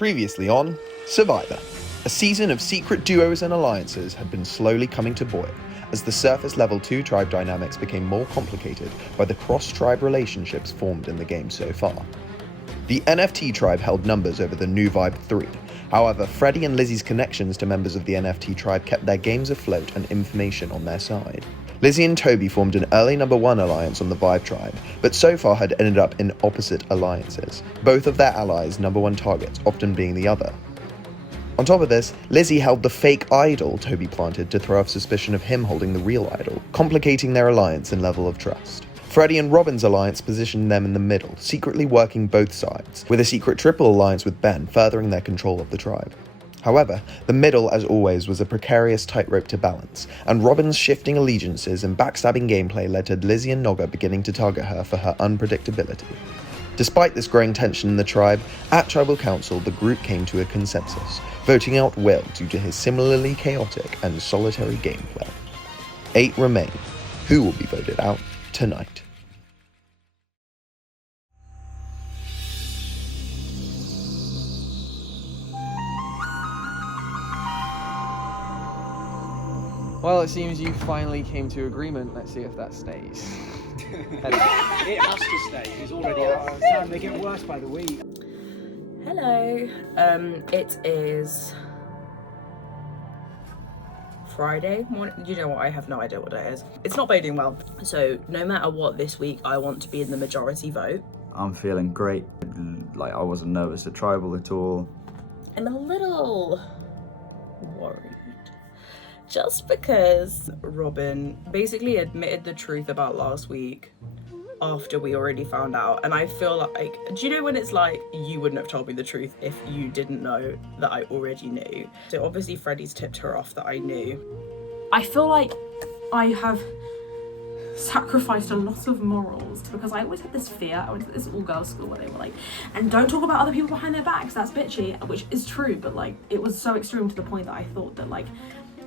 Previously on Survivor. A season of secret duos and alliances had been slowly coming to boil as the surface level 2 tribe dynamics became more complicated by the cross-tribe relationships formed in the game so far. The NFT tribe held numbers over the new Vibe 3. However, Freddie and Lizzie's connections to members of the NFT tribe kept their games afloat and information on their side. Lizzie and Toby formed an early number 1 alliance on the Vibe tribe, but so far had ended up in opposite alliances, both of their allies' number 1 targets often being the other. On top of this, Lizzie held the fake idol Toby planted to throw off suspicion of him holding the real idol, complicating their alliance and level of trust. Freddie and Robin's alliance positioned them in the middle, secretly working both sides, with a secret triple alliance with Ben furthering their control of the tribe. However, the middle, as always, was a precarious tightrope to balance, and Robin's shifting allegiances and backstabbing gameplay led to Lizzie and Nogga beginning to target her for her unpredictability. Despite this growing tension in the tribe, at Tribal Council the group came to a consensus, voting out Will due to his similarly chaotic and solitary gameplay. 8 remain. Who will be voted out tonight? Well, it seems you finally came to agreement. Let's see if that stays. It has to stay. It's already out. Sam, they get worse by the week. Hello. It is Friday morning. You know what? I have no idea what it is. It's not boding well. So no matter what this week, I want to be in the majority vote. I'm feeling great. Like, I wasn't nervous at Tribal at all. I'm a little worried. Just because Robin basically admitted the truth about last week after we already found out. And I feel like, do you know when it's like, you wouldn't have told me the truth if you didn't know that I already knew? So obviously Freddie's tipped her off that I knew. I feel like I have sacrificed a lot of morals because I always had this fear. I went to this all-girls school where they were like, and don't talk about other people behind their backs, that's bitchy, which is true, but like, it was so extreme to the point that I thought that like,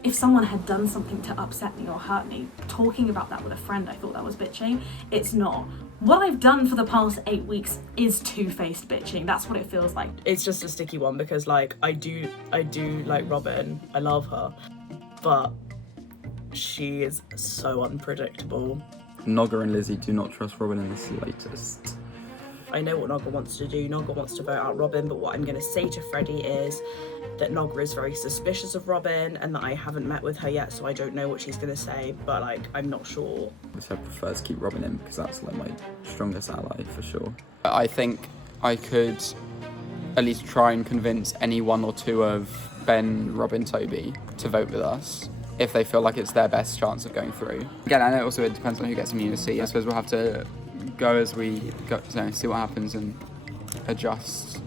if someone had done something to upset me or hurt me, talking about that with a friend, I thought that was bitching. It's not. What I've done for the past 8 weeks is two-faced bitching. That's what it feels like. It's just a sticky one because like, I do like Robin. I love her, but she is so unpredictable. Nogga and Lizzie do not trust Robin in the slightest. I know what Nogga wants to do. Nogga wants to vote out Robin, but what I'm going to say to Freddie is that Nogga is very suspicious of Robin and that I haven't met with her yet, so I don't know what she's going to say, but like, I'm not sure. So I prefer to keep Robin in because that's like my strongest ally for sure. I think I could at least try and convince any 1 or 2 of Ben, Robin, Toby to vote with us if they feel like it's their best chance of going through. Again, I know also it depends on who gets immunity. I suppose we'll have to go as we go, see what happens and adjust.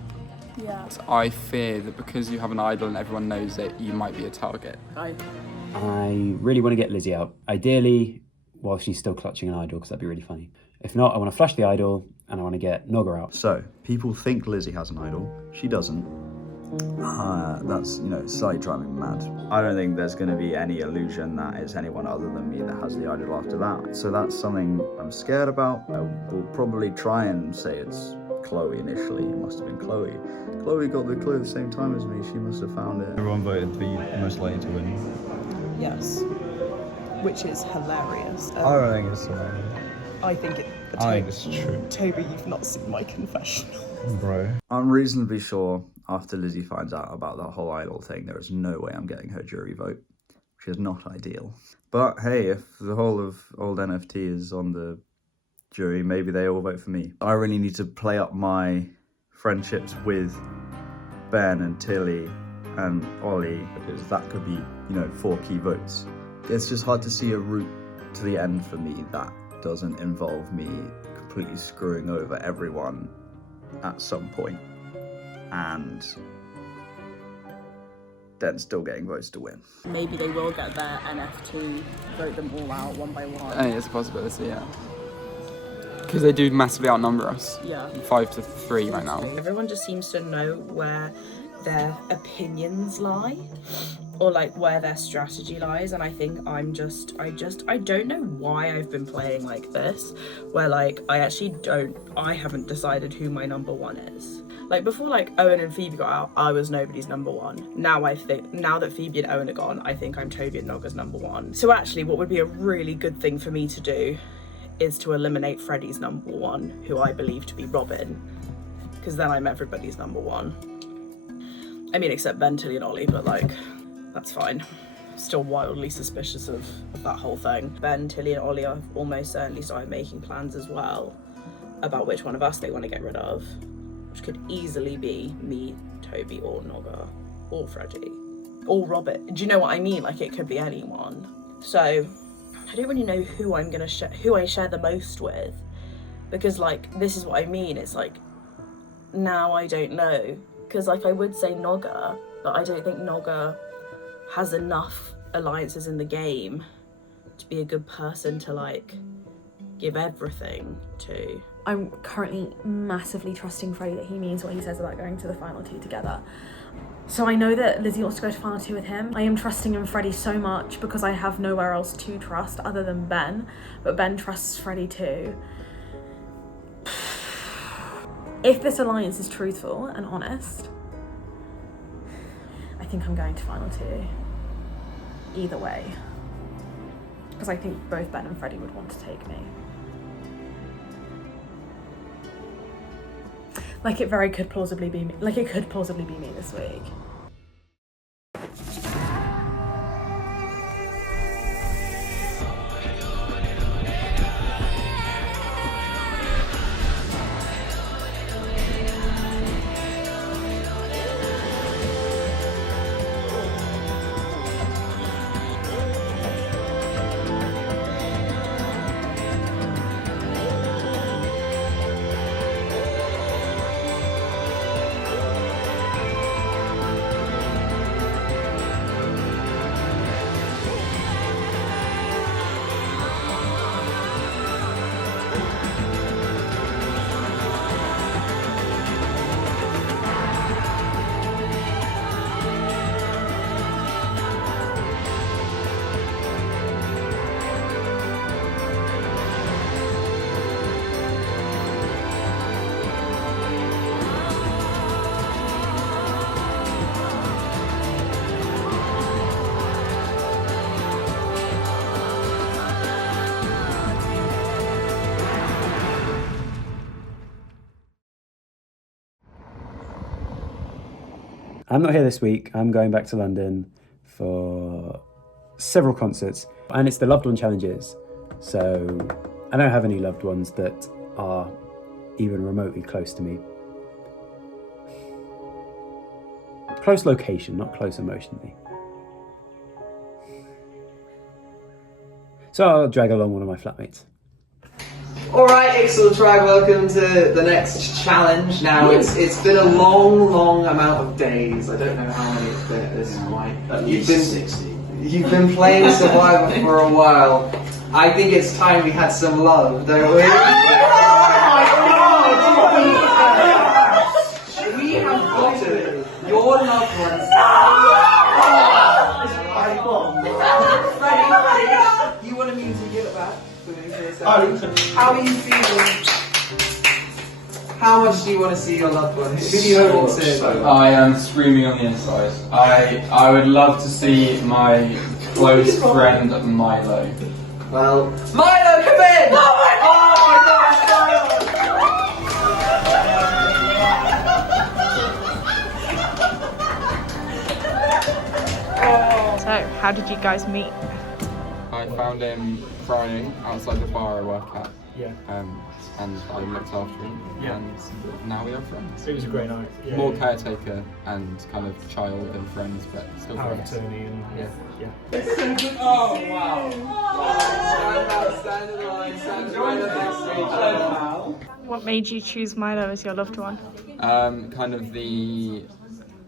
Yeah. So I fear that because you have an idol and everyone knows it, you might be a target. I really want to get Lizzie out. Ideally, while she's still clutching an idol, because that'd be really funny. If not, I want to flush the idol and I want to get Nogga out. So, people think Lizzie has an idol. She doesn't. That's, slightly driving me mad. I don't think there's going to be any illusion that it's anyone other than me that has the idol after that. So that's something I'm scared about. I will probably try and say it's Chloe initially. It must have been Chloe. Chloe got the clue at the same time as me. She must have found it. Everyone voted to be most likely to win. Yes, which is hilarious. I don't think it's hilarious. I think it's true. Toby, you've not seen my confessional. Bro. I'm reasonably sure after Lizzie finds out about the whole idol thing, there is no way I'm getting her jury vote, which is not ideal. But hey, if the whole of old NFT is on the jury, maybe they all vote for me. I really need to play up my friendships with Ben and Tilly and Ollie, because that could be, 4 key votes. It's just hard to see a route to the end for me that doesn't involve me completely screwing over everyone at some point and then still getting votes to win. Maybe they will get their NFT, vote them all out one by one. I think it's a possibility, yeah. Because they do massively outnumber us. Yeah. 5-3 right now. Everyone just seems to know where their opinions lie, or like where their strategy lies, and I think I don't know why I've been playing like this, where like I haven't decided who my number 1 is. Like before, like Owen and Phoebe got out, I was nobody's number one. Now that Phoebe and Owen are gone, I think I'm Toby and Nogga's number one. So actually, what would be a really good thing for me to do is to eliminate Freddie's number one, who I believe to be Robin, because then I'm everybody's number one. I mean, except Ben, Tilly and Ollie, but like, that's fine. Still wildly suspicious of that whole thing. Ben, Tilly and Ollie have almost certainly started making plans as well about which one of us they want to get rid of, which could easily be me, Toby, or Nogga, or Freddie, or Robert. Do you know what I mean? Like, it could be anyone. So I don't really know who I'm gonna who I share the most with, because like, this is what I mean. It's like, now I don't know, because like I would say Nogga, but I don't think Nogga has enough alliances in the game to be a good person to like give everything to. I'm currently massively trusting Freddie that he means what he says about going to the final two together. So I know that Lizzie wants to go to final two with him. I am trusting in Freddie so much because I have nowhere else to trust other than Ben, but Ben trusts Freddie too. If this alliance is truthful and honest, I think I'm going to final two. Either way. Because I think both Ben and Freddie would want to take me. Like it could plausibly be me. Like it could plausibly be me this week. I'm not here this week. I'm going back to London for several concerts, and it's the loved one challenges. So I don't have any loved ones that are even remotely close to me. Close location, not close emotionally. So I'll drag along one of my flatmates. Alright, Ixtal Tribe, welcome to the next challenge. Now, it's been a long amount of days. I don't know how many it's been at this point. You've been playing Survivor for a while. I think it's time we had some love, don't we? Oh my God! We have gotten your loved ones. Freddie, you wanted me to give it back? How are you feeling? How much do you want to see your loved ones? Who do you hope walks in? I am screaming on the inside. I would love to see my close friend Milo. Well, Milo, come in! Oh my gosh, Milo! So, how did you guys meet? I found him crying outside the bar I work at. Yeah. And I looked after him. Yeah. And now we are friends. It was a great night. Yeah, More yeah. caretaker and kind of child than friends, but still Power of friends. attorney and yeah. Oh wow! Stand in line, stand right up next to each other. What made you choose Milo as your loved one? Kind of the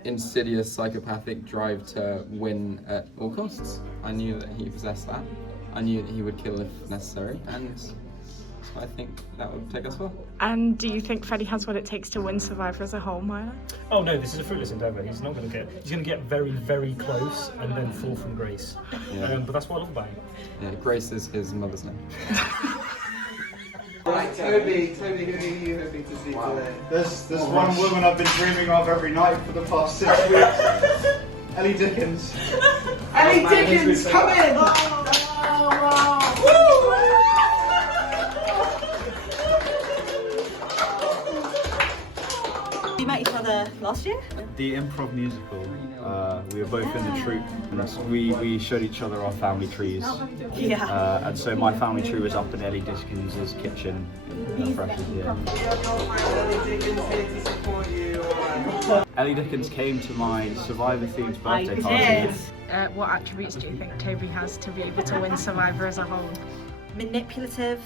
insidious psychopathic drive to win at all costs. I knew that he possessed that. I knew that he would kill if necessary, and so I think that would take us well. And do you think Freddie has what it takes to win Survivor as a whole, Milo? Oh no, this is a fruitless endeavour. He's going to get very close and then fall from grace. Yeah. But that's what I love about him. Yeah, Grace is his mother's name. Right, Toby, who are you hoping to see today? There's one woman I've been dreaming of every night for the past 6 weeks. Ellie Dickens. Ellie Dickens, come in! We met each other last year? The improv musical. We were both in the troupe, and we showed each other our family trees. Yeah. And so my family tree was up in Ellie Dickens' kitchen in the freshest year. Ellie Dickens here to support you. Alright. Ellie Dickens came to my Survivor-themed birthday I party. did. What attributes do you think Toby has to be able to win Survivor as a whole? Manipulative.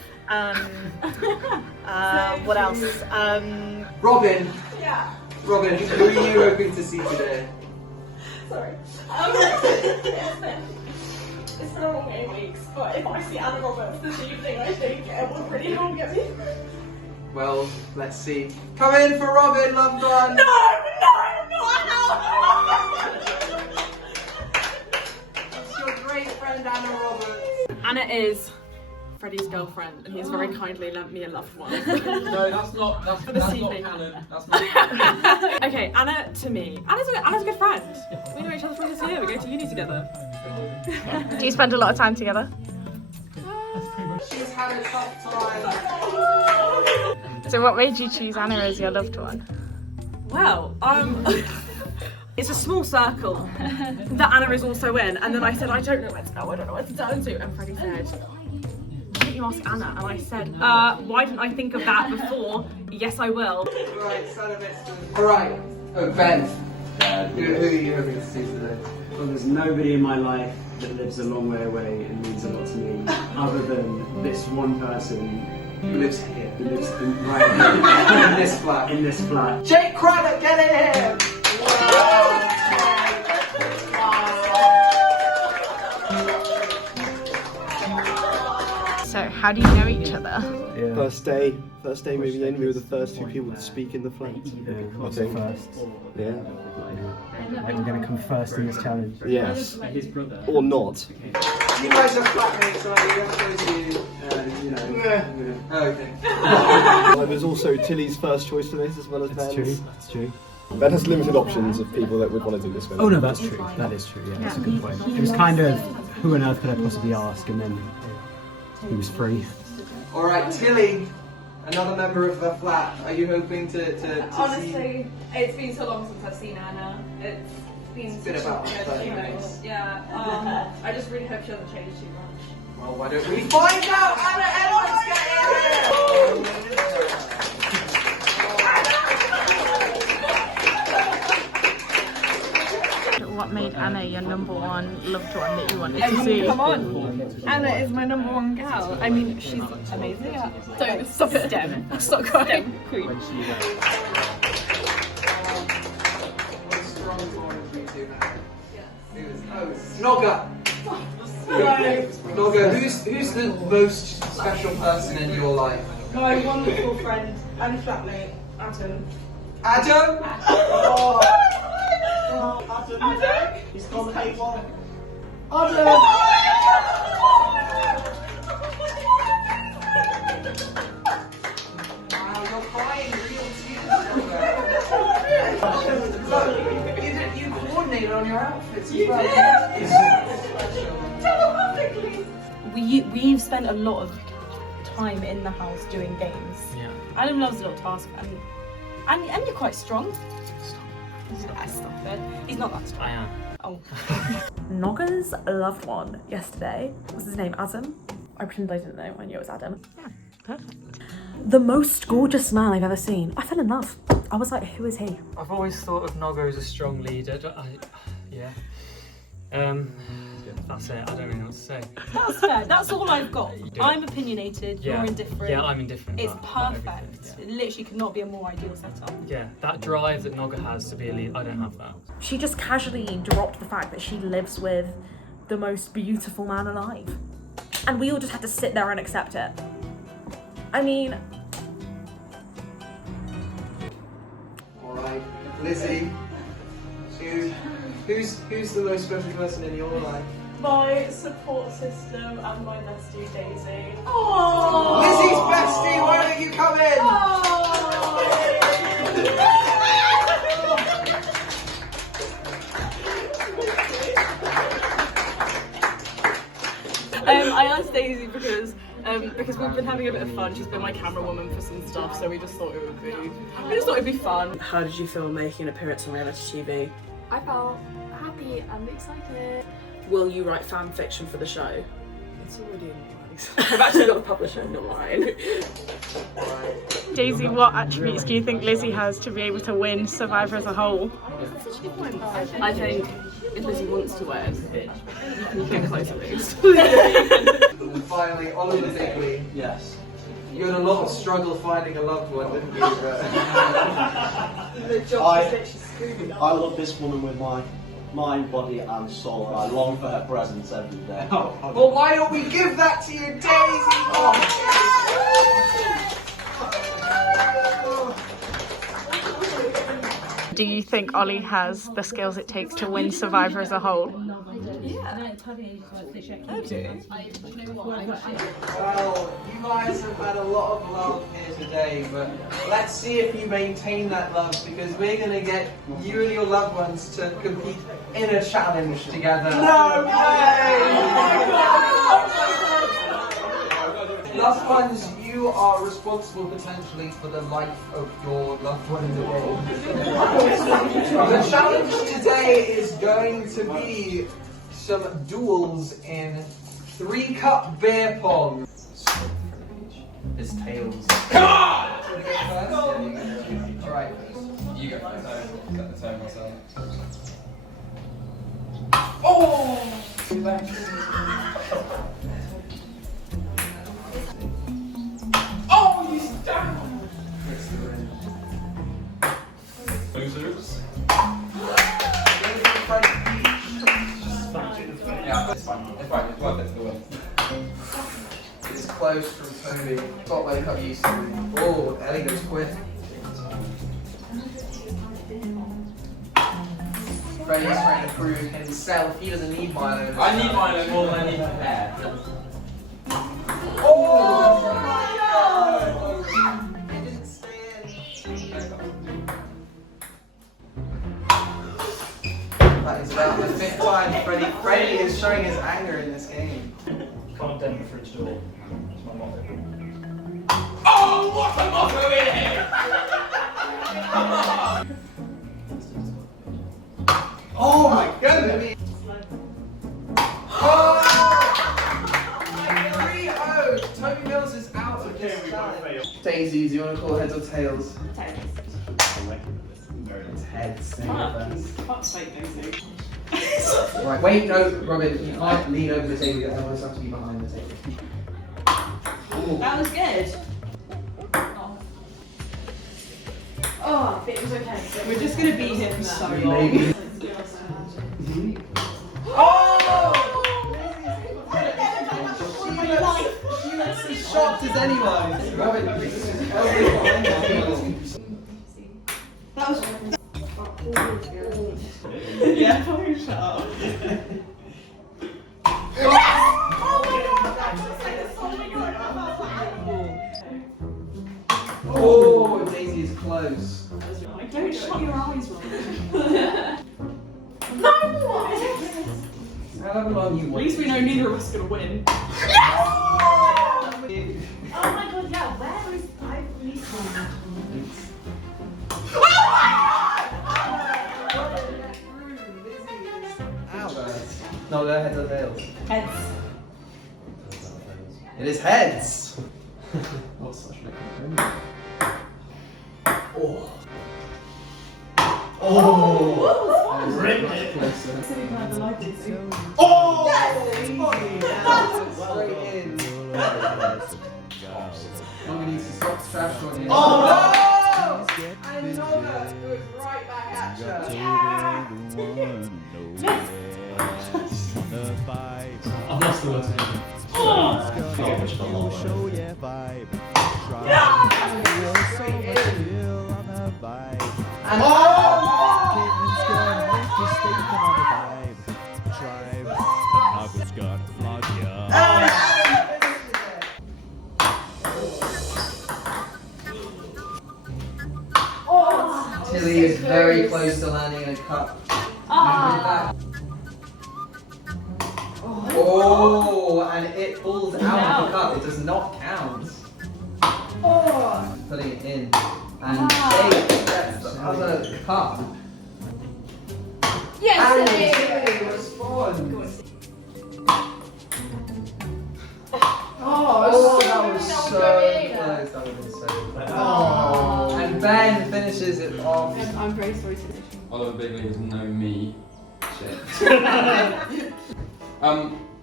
What else? Robin, Yeah. Robin, who are you hoping to see today? Sorry. It's been a long 8 weeks, but if I see Anna Roberts this evening, I think it will really help get me. Well, let's see. Come in for Robin, loved one! No! That's your great friend Anna Roberts. Anna is Freddie's girlfriend, and he's very kindly lent me a loved one. No, that's not canon. That's not canon. Okay, Anna to me. Anna's a good friend. We know each other from this year. We go to uni together. Do you spend a lot of time together? She's had a tough time. So what made you choose Anna as your loved one? Well, it's a small circle that Anna is also in, and then I said, I don't know where to go, I don't know where to turn to, and Freddie said, why don't you ask Anna? And I said, why didn't I think of that before? Yes, I will. Right, son of a... Alright, Ben. Who are you hoping to see today? Well, there's nobody in my life that lives a long way away and means a lot to me, other than this one person Who lives here? who lives right here. In this flat. In this flat. Jake Craddock, get in here! So how do you know each other? Yeah. First day moving in, we were the first two people to speak in the flat. I think. First. Yeah. I'm going to come first in this challenge. Yes. Or not. You guys are flatmates, aren't you? I'm supposed to You know. Okay. I was also Tilly's first choice for this, as well as Ben's. That's true. Ben has limited options of people that would want to do this with. Oh no, that's true. That is true. Yeah, that's a good point. It was kind of who on earth could I possibly ask, and then he was free. Alright, Tilly, another member of the flat. Are you hoping to Honestly, it's been so long since I've seen Anna. It's been about 30 minutes. Yeah, I just really hope she doesn't change too much. Well, why don't we find out? Anna Edwards, get in here! What made Anna your number one loved one that you wanted to see? Come on, Anna is my number one gal. I mean, she's amazing. Don't stop it. Stop crying. Queen. What a strong foreign for you two now. Nogga! Nogga, who's the most special person in your life? My wonderful friend and flatmate, Adam. Adam? Oh. Adam. He's gone haywire. Adam! Wow, you're crying real tears. You coordinated on your outfits as well. We've spent a lot of time in the house doing games. Yeah. Adam loves a little task, and you're quite strong. Stop it. He's not that strong. I am. Oh. Nogga's loved one yesterday, what's his name, Adam? I pretended I didn't know, I knew it was Adam. Yeah, perfect. The most gorgeous man I've ever seen. I fell in love. I was like, who is he? I've always thought of Nogga as a strong leader. Yeah. That's it. I don't really know what to say. That's fair. That's all I've got. I'm opinionated. Yeah. You're indifferent. Yeah, I'm indifferent. It's about perfect. everything, It literally could not be a more ideal setup. Yeah, that drive that Nogga has to be a leader, I don't have that. She just casually dropped the fact that she lives with the most beautiful man alive. And we all just had to sit there and accept it. I mean... Alright, Lizzie, who's the most special person in your life? My support system and my bestie Daisy. Aww. Lizzie's bestie, why don't you come in? I asked Daisy because we've been having a bit of fun. She's been my camera woman for some stuff, so we just thought it'd be fun. How did you feel making an appearance on reality TV? I felt happy and excited. Will you write fan fiction for the show? It's already in mine. I've actually got the publisher in mine. Daisy, what attributes do you think Lizzie has to be able to win Survivor as a whole? That's such a good point. I think if Lizzie wants to win, you can get close at least. And finally, Oliver Bigley. Yes. You had a lot of struggle finding a loved one, didn't you? I love this woman with my mind, body and soul, and I long for her presence every day. Well, why don't we give that to you, Daisy? Do you think Ollie has the skills it takes to win Survivor as a whole? Well, you guys have had a lot of love here today, but let's see if you maintain that love, because we're going to get you and your loved ones to compete in a challenge together. No way! Loved ones, you are responsible potentially for the life of your loved one today. The challenge today is going to be some duels in 3-cup beer pong. His tails. Alright, You go first. Cut the toe myself. oh! Oh, you stand! Losers. Yeah, it's fine. It's fine. It's worth it for the win. It's close from Toby. Got wake up used to. Oh, Ellie goes quick. Freddie's trying to prove himself. He doesn't need Milo. I need Milo more than I need the hair. Oh my god! I didn't stand. That is about the 5th time Freddie is showing his anger in this game. Can't dent the fridge door. That's my motto. Oh, what a motto it is! Oh my goodness! Oh! 3-0! Toby Mills is out of this challenge. Daisy, do you want to call heads or tails? It's heads. Right, wait, no, Robin, you can't lean over the table, you always have to be behind the table. Ooh. That was good. Oh, but it was okay. We're just gonna beat him so long. She looks as shocked as anyone. Robin, that was. Yeah, fucking shut up. Oh, Daisy is close. Don't shut your eyes, Robin. However long you At want. least we know neither of us is gonna win. Oh my god, yeah, where is I need No, they're heads or tails. Heads. It is heads. What's such a Oh. Oh! Ripped it. Oh! Yes! Straight in. Nobody needs to stop the trash on here. Oh! And Nona goes right back at you. I've lost the words. very close to landing in a cup. Ah. Oh, and it falls out of the cup. It does not count. Oh. Putting it in. And Jake gets the other cup. Yes, and Jake responds. Oh, that was so close. That would have been so close. Oh. And Ben finishes it off. I'm very sorry to finish. Oliver Bigley is no me. Shit.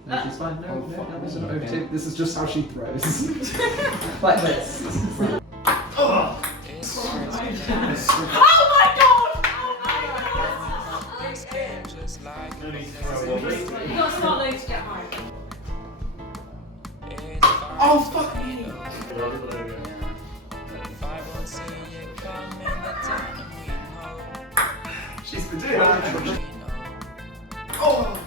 No, she's fine. No, this is okay. This is just how she throws. Like this. Oh my god! You gotta start learning to get home. Oh, fuck me! She's been doing that. Oh!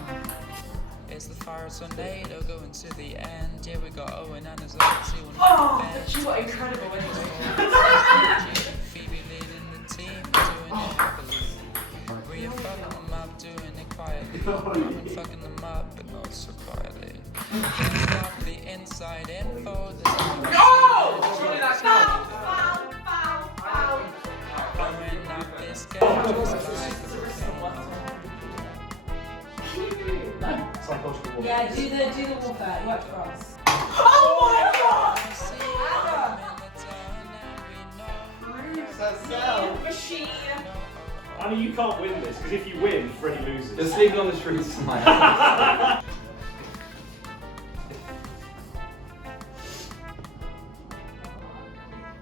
It's the fire tornado going to the end. Yeah, we got Owen and his legacy. Oh, but you were incredible when you Phoebe leading the team, doing it happily. We are fucking them up, doing it quietly. I'm fucking them up, but not so quietly. Got the inside info. Oh! Surely that's not. Blowing up this game, just like Yeah, do the warfare. It worked for us. Oh my god! Machine. Annie, you can't win this, because if you win, Freddie loses. You're sleeping on the streets tonight.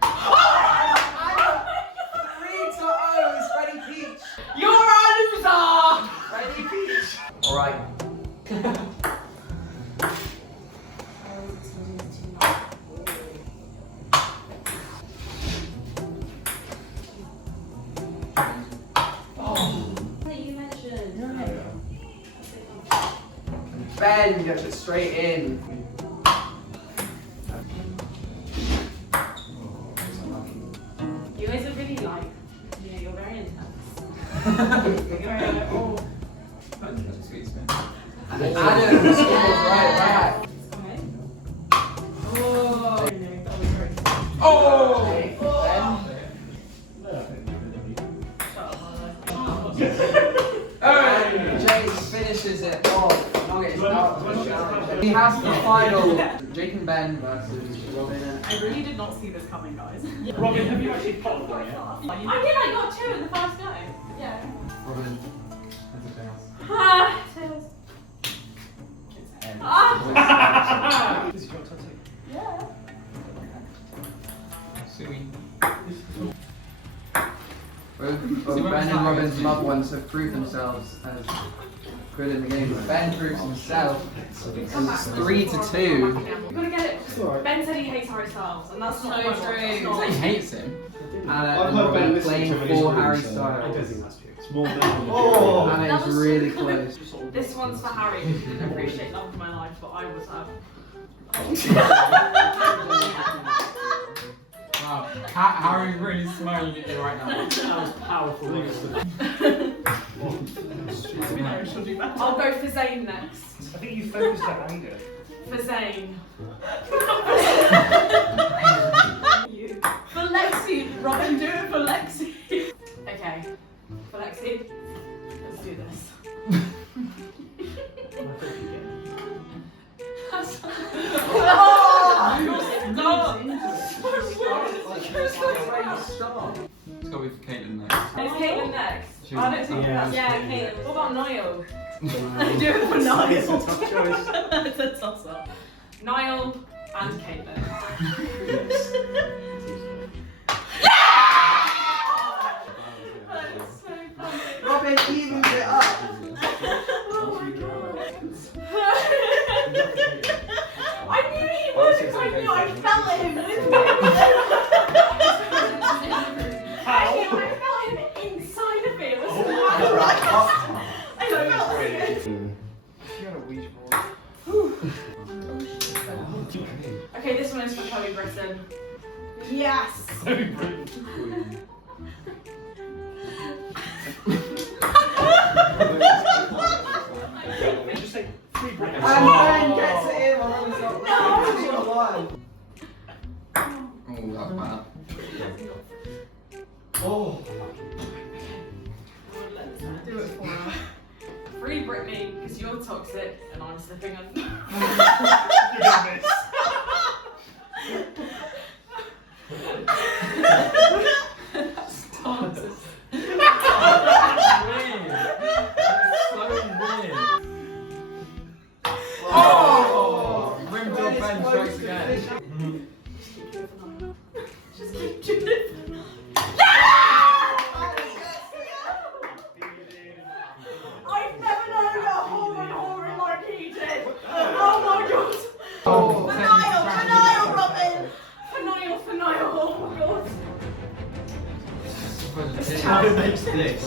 3-0 is Freddie Peach. You're a loser! Freddie Peach. Alright. Ben gets it straight in. You guys are really like, you're very intense. Adam scores right back. Oh! Jake finishes it off. He has the final. Jake and Ben versus Robin. I really did not see this coming, guys. Robin, have you actually popped one yet? I got 2 in the first go. Yeah. Robin. Ah, tails. Ah! Yeah. Both Ben and Robin's loved ones have proved themselves as good in the game. Ben proves himself. It's 3-2. We're gonna get it. Ben said he hates Harry Styles, and that's not so true. He hates him. Anna and Robin playing for Harry Styles. I don't think that's true. It's more than Oh, Anna is really close. This one's for Harry, who didn't appreciate Love of My Life, but I was Wow, Harry's really smiling at you right now. That was powerful. I'll go for Zayn next. I think you focused on anger. For Zayn. For Lexi. Robin, do it for Lexi. Okay. For Lexi. Let's do this. Stop. It's got to be for Caitlin next. Is Caitlin next? She I don't think was- that's Caitlin. What about Niall? Do it for Niall. It's a tough choice. It's a toss up. Niall and Caitlin. That's so funny. Robin evens it up. Oh my god. I knew he would because I felt him. I felt him inside of me. It was so I felt it. She had a Ouija board. Okay, this one is for Chloe Britton. Yes. sorry, Brittany, because you're toxic and I'm slipping up. Oh! Rim job Ben strikes again. Just keep doing it. I've never known a whoring like he did. Oh my god. Oh, Phenial, Robin. Phenial. Oh my god. How makes this?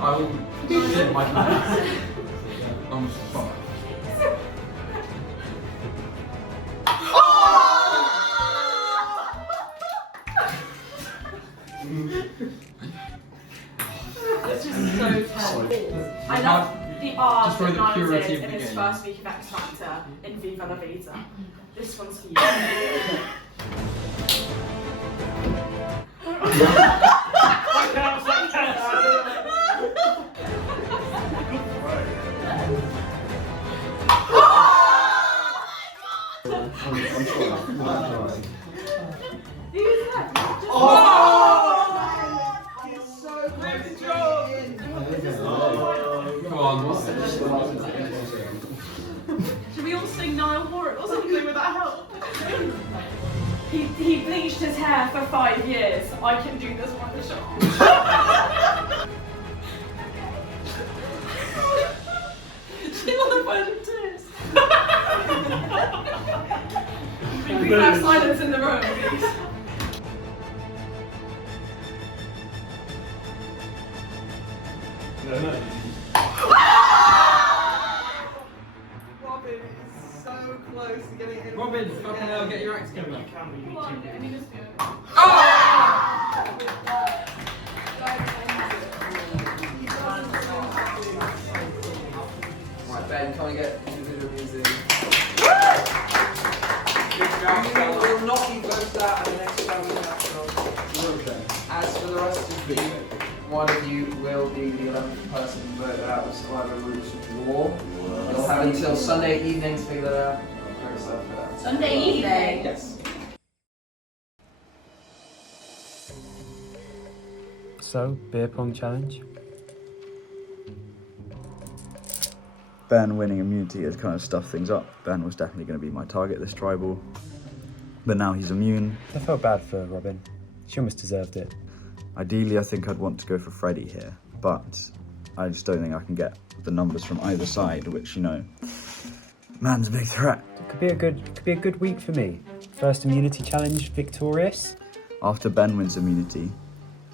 I will shit my pants. I'm fucked. That's just so terrible. I love the art Destroy that the Niles purity did of in the his game. first week of X Factor in Viva La Vida. This one's for you. Come on. Should we all sing Niall Horan or something? Would that help? He bleached his hair for 5 years. I can do this one for sure. She want to find him tears. We can have silence in the room, please. No. Robin is so close to getting in. Robin, fucking hell, get your act together. Come on, I need us to do it. Right, Ben, can I get individual music? You will not be voted out at the next Challenge National. As for the rest of you, one of you will be the 11th person voted out of Survivor Roots of War. You'll have until Sunday evening to figure that out. Sunday evening? Yes. So, beer pong challenge. Ben winning immunity has kind of stuffed things up. Ben was definitely going to be my target this tribal, but now he's immune. I felt bad for Robin. She almost deserved it. Ideally, I think I'd want to go for Freddie here, but I just don't think I can get the numbers from either side, which, you know, man's a big threat. It could be a good week for me. First immunity challenge victorious. After Ben wins immunity,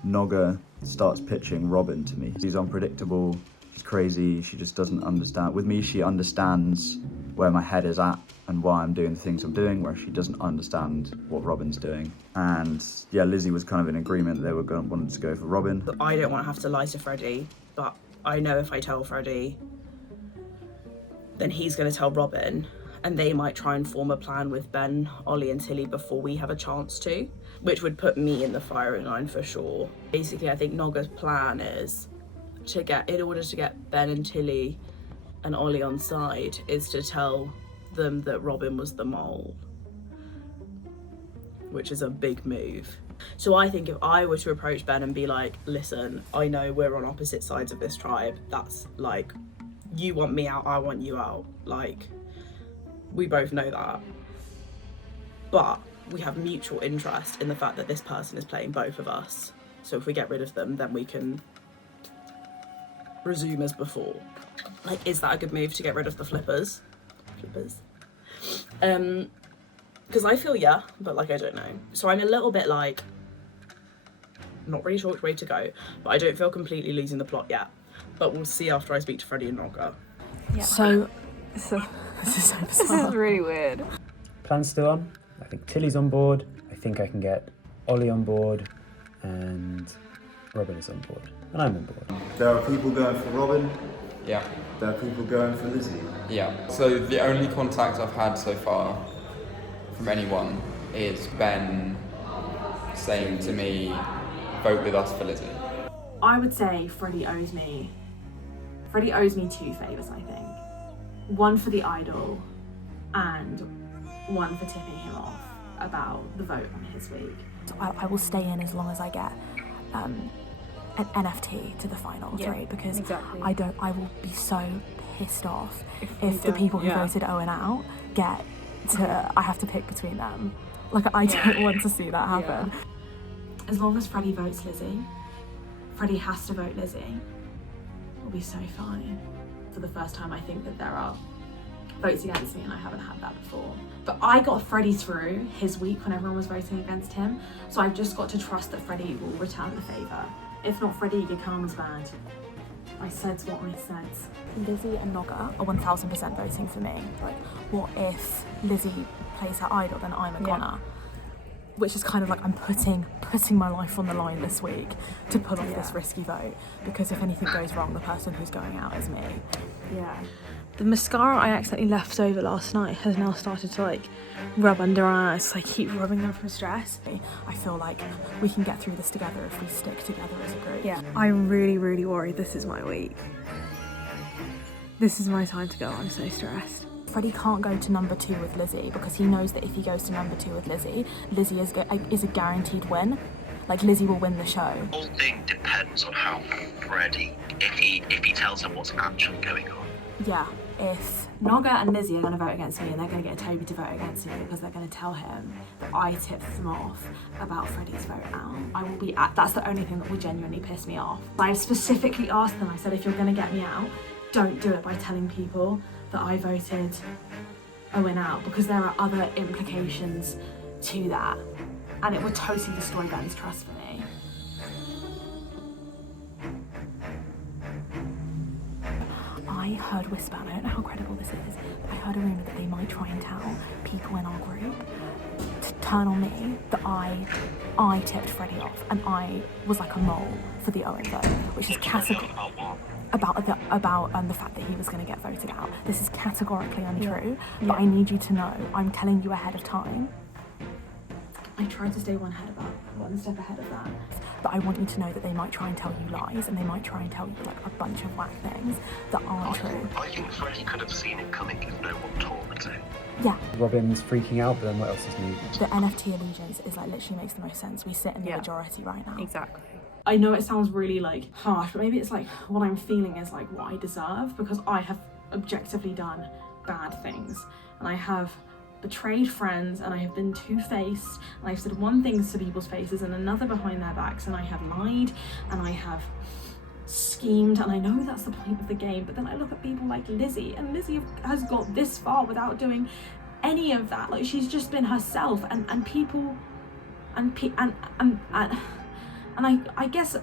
Nogga starts pitching Robin to me. She's unpredictable, she's crazy, she just doesn't understand. With me, she understands where my head is at and why I'm doing the things I'm doing, where she doesn't understand what Robin's doing. And yeah, Lizzie was kind of in agreement. They were wanted to go for Robin. I don't want to have to lie to Freddie, but I know if I tell Freddie, then he's going to tell Robin, and they might try and form a plan with Ben, Ollie and Tilly before we have a chance to, which would put me in the firing line for sure. Basically, I think Nogga's plan is in order to get Ben and Tilly and Ollie on side, is to tell them that Robin was the mole, which is a big move. So I think if I were to approach Ben and be like, listen, I know we're on opposite sides of this tribe, that's like, you want me out, I want you out, like, we both know that, but we have mutual interest in the fact that this person is playing both of us, so if we get rid of them, then we can resume as before. Like, is that a good move to get rid of the flippers? Because I feel yeah, but like I don't know. So I'm a little bit like, not really sure which way to go, but I don't feel completely losing the plot yet. But we'll see after I speak to Freddie and Nogga. Yeah. So this is so bizarre. This is really weird. Plan's still on. I think Tilly's on board. I think I can get Ollie on board, and Robin is on board, and I'm on board. There are people going for Robin. Yeah. There are people going for Lizzie. Yeah. So the only contact I've had so far from anyone is Ben saying to me, vote with us for Lizzie. I would say Freddie owes me Freddie owes me 2 favours, I think. One for the idol and one for tipping him off about the vote on his week. So I will stay in as long as I get an NFT to the final 3 because I will be so pissed off if the people who voted Owen out get to, I have to pick between them. Like, I don't want to see that happen. As long as Freddie votes Lizzie, Freddie has to vote Lizzie, we'll be so fine. For the first time, I think that there are votes against me and I haven't had that before. But I got Freddie through his week when everyone was voting against him, so I've just got to trust that Freddie will return the favour. If not Freddie, your karma's bad. I said what I said. Lizzie and Nogga are 1000% voting for me. Like, what if Lizzie plays her idol, then I'm a goner? Which is kind of like I'm putting my life on the line this week to pull off this risky vote, because if anything goes wrong, the person who's going out is me. Yeah. The mascara I accidentally left over last night has now started to like rub under our eyes, so I keep rubbing them from stress. I feel like we can get through this together if we stick together as a group. Yeah. I'm really, really worried this is my week. This is my time to go. I'm so stressed. Freddie can't go to number 2 with Lizzie because he knows that if he goes to number 2 with Lizzie, Lizzie is a guaranteed win. Like, Lizzie will win the show. The whole thing depends on how Freddie, if he tells her what's actually going on. Yeah, if Nogga and Lizzie are going to vote against me and they're going to get Toby to vote against me because they're going to tell him that I tipped them off about Freddie's vote out, I will be that's the only thing that will genuinely piss me off. I specifically asked them, I said, if you're going to get me out, don't do it by telling people that I voted Owen out, because there are other implications to that and it would totally destroy Ben's trust for me. I heard whisper, I don't know how credible this is, but I heard a rumour that they might try and tell people in our group to turn on me that I tipped Freddie off and I was like a mole for the Owen vote, which is categorically about the fact that he was going to get voted out. This is categorically untrue, but I need you to know, I'm telling you ahead of time. I tried to stay one step ahead of that. But I want you to know that they might try and tell you lies and they might try and tell you like a bunch of whack things that aren't true. I think Freddie could have seen it coming if no one talked to him. Yeah. Robin's freaking out, but then what else is new? The NFT allegiance is like literally makes the most sense. We sit in the majority right now. Exactly. I know it sounds really like harsh, but maybe it's like what I'm feeling is like what I deserve, because I have objectively done bad things and I have betrayed friends and I have been two-faced and I've said one thing to people's faces and another behind their backs, and I have lied and I have schemed, and I know that's the point of the game, but then I look at people like Lizzie, and Lizzie has got this far without doing any of that. Like, she's just been herself, and people and I guess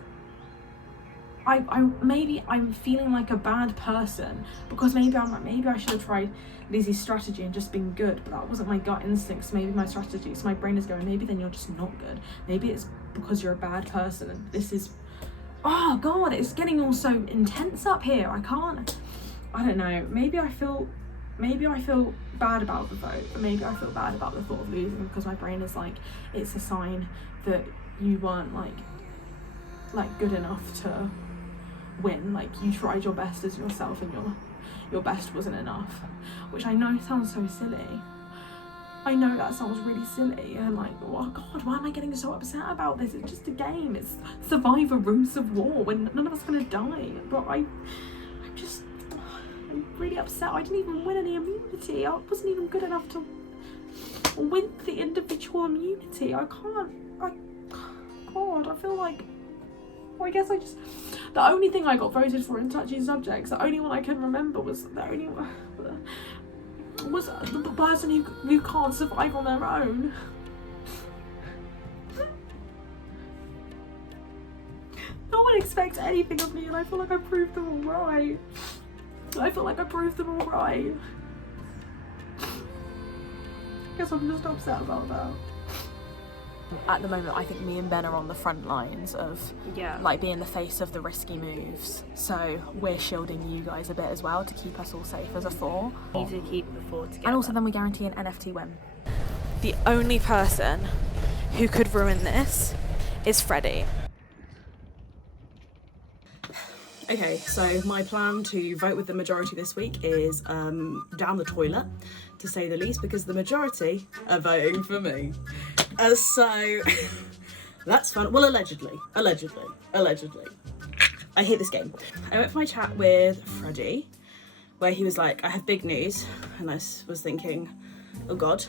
maybe I'm feeling like a bad person because maybe I should have tried Lizzie's strategy and just been good, but that wasn't my gut instincts. Maybe my strategy, so my brain is going, maybe then you're just not good. Maybe it's because you're a bad person and this is, oh god, it's getting all so intense up here. I don't know. Maybe I feel bad about the vote, but maybe I feel bad about the thought of losing because my brain is like, it's a sign that you weren't like good enough to win. Like, you tried your best as yourself and your best wasn't enough, which I know sounds so silly. I know that sounds really silly and like, oh god, why am I getting so upset about this? It's just a game. It's Survivor Rules of War when none of us are gonna die. But I'm really upset. I didn't even win any immunity. I wasn't even good enough to win the individual immunity. I feel like, well, I guess the only thing I got voted for in touchy subjects, the only one I can remember was the person who can't survive on their own. No one expects anything of me, and I feel like I proved them all right. I guess I'm just upset about that. At the moment, I think me and Ben are on the front lines of like being the face of the risky moves. So we're shielding you guys a bit as well to keep us all safe as a 4. Need to keep the 4 together. And also then we guarantee an NFT win. The only person who could ruin this is Freddie. Okay, so my plan to vote with the majority this week is down the toilet, to say the least, because the majority are voting for me. So that's fun. Well, allegedly. I hate this game. I went for my chat with Freddie, where he was like, I have big news, and I was thinking, oh God,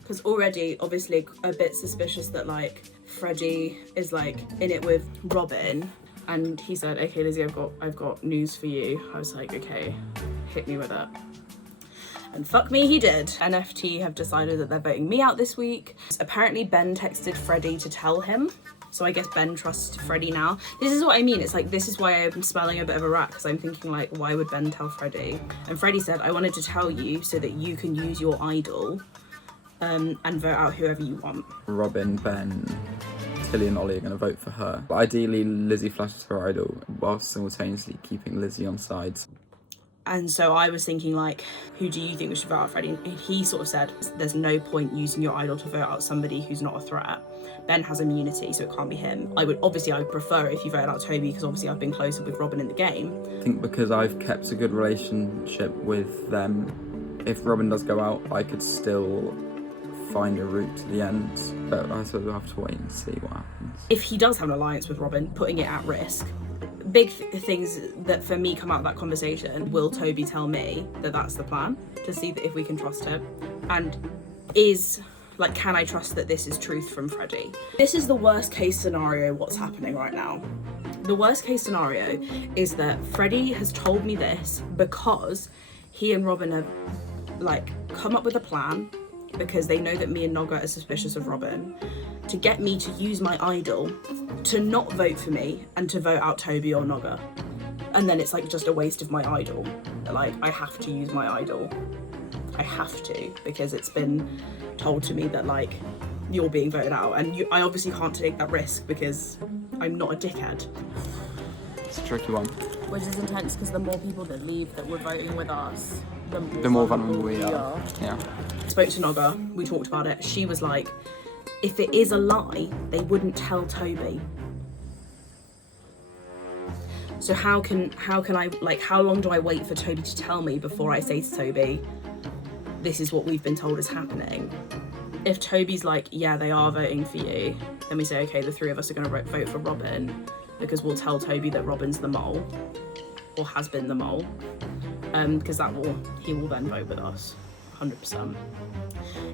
because already obviously a bit suspicious that like Freddie is like in it with Robin. And he said, okay, Lizzie, I've got news for you. I was like, okay, hit me with it. And fuck me, he did. NFT have decided that they're voting me out this week. Apparently Ben texted Freddie to tell him. So I guess Ben trusts Freddie now. This is what I mean. It's like, this is why I'm smelling a bit of a rat, because I'm thinking like, why would Ben tell Freddie? And Freddie said, I wanted to tell you so that you can use your idol and vote out whoever you want. Robin, Ben, Tilly and Ollie are going to vote for her. But ideally, Lizzie flashes her idol whilst simultaneously keeping Lizzie on sides. And so I was thinking like, who do you think we should vote out, Freddie? And he sort of said, there's no point using your idol to vote out somebody who's not a threat. Ben has immunity, so it can't be him. I would prefer if you voted out Toby, because obviously I've been closer with Robin in the game. I think because I've kept a good relationship with them, if Robin does go out, I could still find a route to the end, but I sort of have to wait and see what happens. If he does have an alliance with Robin, putting it at risk, big things that for me come out of that conversation, will Toby tell me that that's the plan, to see that if we can trust him, and can I trust that this is truth from Freddie? This is the worst case scenario what's happening right now. The worst case scenario is that Freddie has told me this because he and Robin have like come up with a plan, because they know that me and Nogga are suspicious of Robin, to get me to use my idol to not vote for me and to vote out Toby or Nogga. And then it's like just a waste of my idol. Like, I have to use my idol. I have to, because it's been told to me that like you're being voted out, and I obviously can't take that risk because I'm not a dickhead. It's a tricky one. Which is intense, because the more people that leave that were voting with us, the more vulnerable we are. Yeah. I spoke to Nogga, we talked about it. She was like, if it is a lie, they wouldn't tell Toby. So how can I, like, how long do I wait for Toby to tell me before I say to Toby, this is what we've been told is happening? If Toby's like, yeah, they are voting for you, then we say, okay, the three of us are going to vote for Robin, because we'll tell Toby that Robin's the mole, or has been the mole, because he will then vote with us, 100%.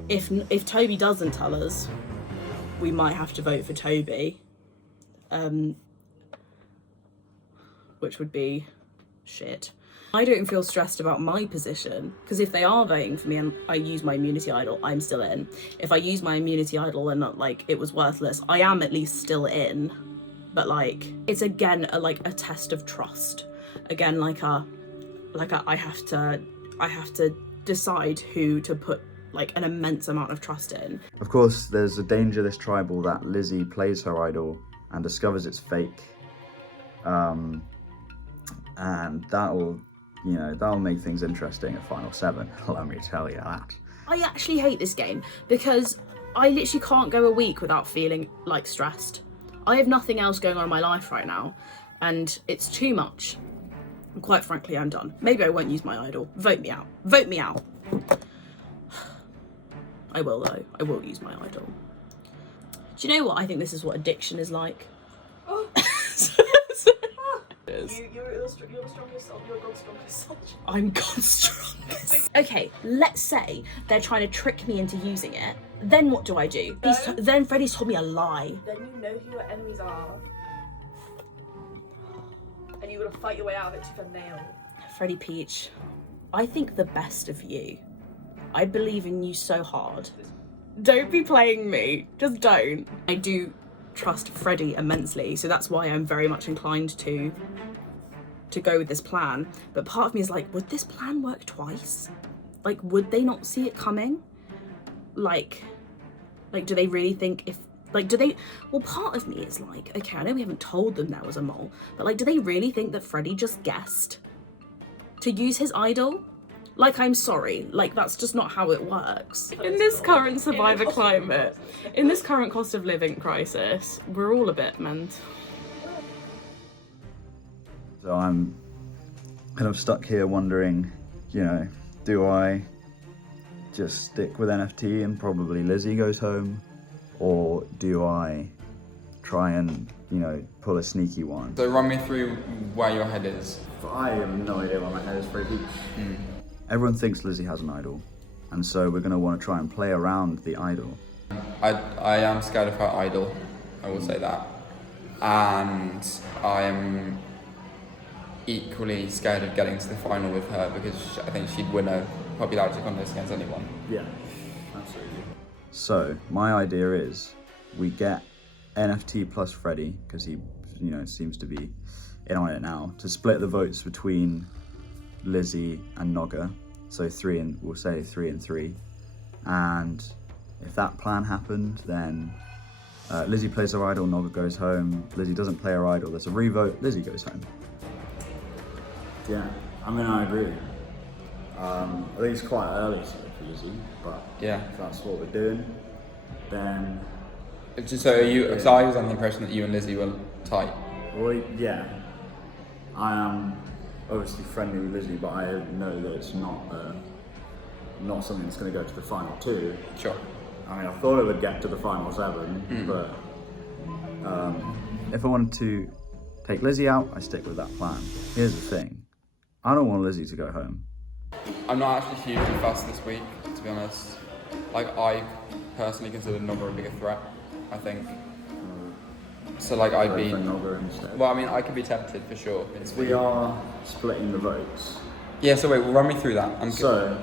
If Toby doesn't tell us, we might have to vote for Toby, which would be shit. I don't feel stressed about my position, because if they are voting for me and I use my immunity idol, I'm still in. If I use my immunity idol and not, like, it was worthless, I am at least still in. But like, it's again a test of trust. Again, I have to decide who to put like an immense amount of trust in. Of course, there's a danger this tribal that Lizzie plays her idol and discovers it's fake. And that'll make things interesting at Final 7, let me tell you that. I actually hate this game because I literally can't go a week without feeling like stressed. I have nothing else going on in my life right now, and it's too much. And quite frankly, I'm done. Maybe I won't use my idol. Vote me out. Vote me out. I will though. I will use my idol. Do you know what? I think this is what addiction is like. Oh. You're the strongest soul. You're God's strongest soul. I'm God's strongest. Okay, let's say they're trying to trick me into using it. Then what do I do? Then Freddie's told me a lie. Then you know who your enemies are. And you're gonna fight your way out of it tooth and nail. Freddie Peach, I think the best of you. I believe in you so hard. Don't be playing me. Just don't. I do trust Freddie immensely, so that's why I'm very much inclined to go with this plan. But part of me is like, would this plan work twice? Like, would they not see it coming? Like do they really think well, part of me is like, okay, I know we haven't told them there was a mole, but like, do they really think that Freddie just guessed to use his idol? Like, I'm sorry, like, that's just not how it works. In this current survivor climate, in this current cost of living crisis, we're all a bit meant. So I'm kind of stuck here wondering, you know, do I just stick with NFT and probably Lizzie goes home, or do I try and, you know, pull a sneaky one? So run me through where your head is. I have no idea where my head is, Freddie. Everyone thinks Lizzie has an idol, and so we're going to want to try and play around the idol. I am scared of her idol, I will say that. And I am equally scared of getting to the final with her because I think she'd win a popularity contest against anyone. Yeah, absolutely. So my idea is we get NFT plus Freddie, because he, you know, seems to be in on it now, to split the votes between Lizzie and Nogga. So we'll say 3 and 3. And if that plan happened, then Lizzie plays her idol, Nogga goes home. Lizzie doesn't play her idol, there's a revote, Lizzie goes home. Yeah, I mean, I agree. I think it's quite early for Lizzie, but yeah, if that's what we're doing, then... So I was under the impression that you and Lizzie were tight. Well, yeah. I am obviously friendly with Lizzie, but I know that it's not something that's going to go to the final 2. Sure. I mean, I thought it would get to the final 7, but if I wanted to take Lizzie out, I stick with that plan. Here's the thing. I don't want Lizzie to go home. I'm not actually hugely fussed this week, to be honest. Like, I personally consider Nogga a bigger threat, I think. So, like, I'd be... Well, I mean, I could be tempted, for sure. We are splitting the votes. Yeah, so wait, well, run me through that. So,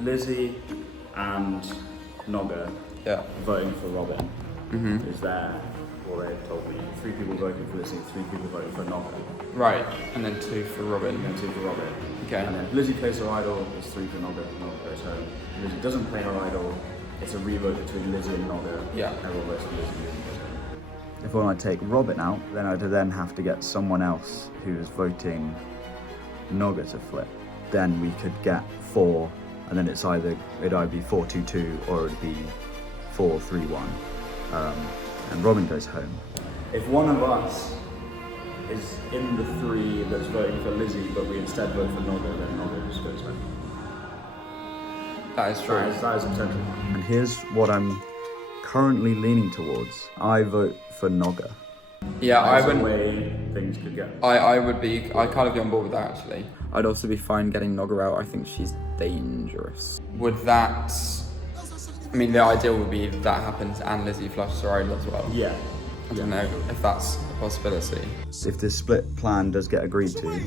Lizzie and Nogga voting for Robin is there. Well, they told me 3 people voted for Lizzie, 3 people voted for Nogga. Right, and then 2 for Robin. And then 2 for Robin. Okay. And then if Lizzie plays her idol, it's 3 for Nogga, Nogga goes home. If Lizzie doesn't play her idol, it's a revote between Lizzie and Nogga. Yeah. Everyone votes for Lizzie, Lizzie goes home. If I want to take Robin out, then I'd then have to get someone else who's voting Nogga to flip. Then we could get 4, and then it'd either be 4-2-2 or it'd be 4-3-1. And Robin goes home. If one of us is in the 3 that's voting for Lizzie, but we instead vote for Nogga, then Nogga just goes home. That is true. That is potential. And here's what I'm currently leaning towards. I vote for Nogga. Yeah, I That's would. the way things could go. I'd kind of be on board with that, actually. I'd also be fine getting Nogga out. I think she's dangerous. Would that... I mean, the ideal would be if that happens and Lizzie flushes her idol as well. Yeah. I don't know if that's a possibility. If this split plan does get agreed to,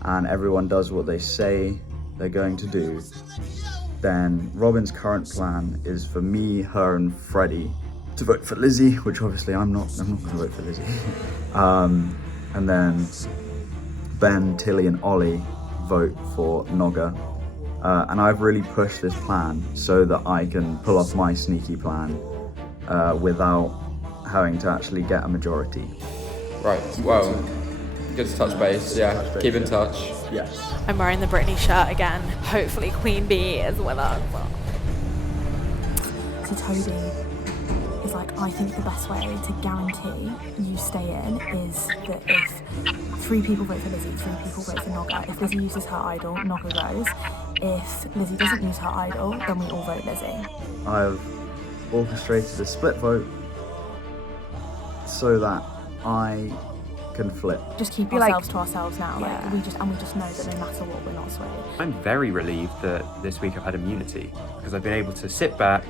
and everyone does what they say they're going to do, then Robin's current plan is for me, her, and Freddie to vote for Lizzie, which obviously I'm not going to vote for Lizzie. And then Ben, Tilly, and Ollie vote for Nogga. And I've really pushed this plan so that I can pull off my sneaky plan without having to actually get a majority. Right, well, good to touch base, yeah. Keep in touch. Yes. I'm wearing the Britney shirt again. Hopefully Queen Bee is with us. So Toby is like, I think the best way to guarantee you stay in is that if 3 people vote for Lizzie, 3 people vote for Nogga. If Lizzie uses her idol, Nogga goes. If Lizzie doesn't use her idol, then we all vote Lizzie. I've orchestrated a split vote so that I can flip. Just keep ourselves to ourselves now. Yeah. Like we just know that no matter what, we're not swayed. I'm very relieved that this week I've had immunity because I've been able to sit back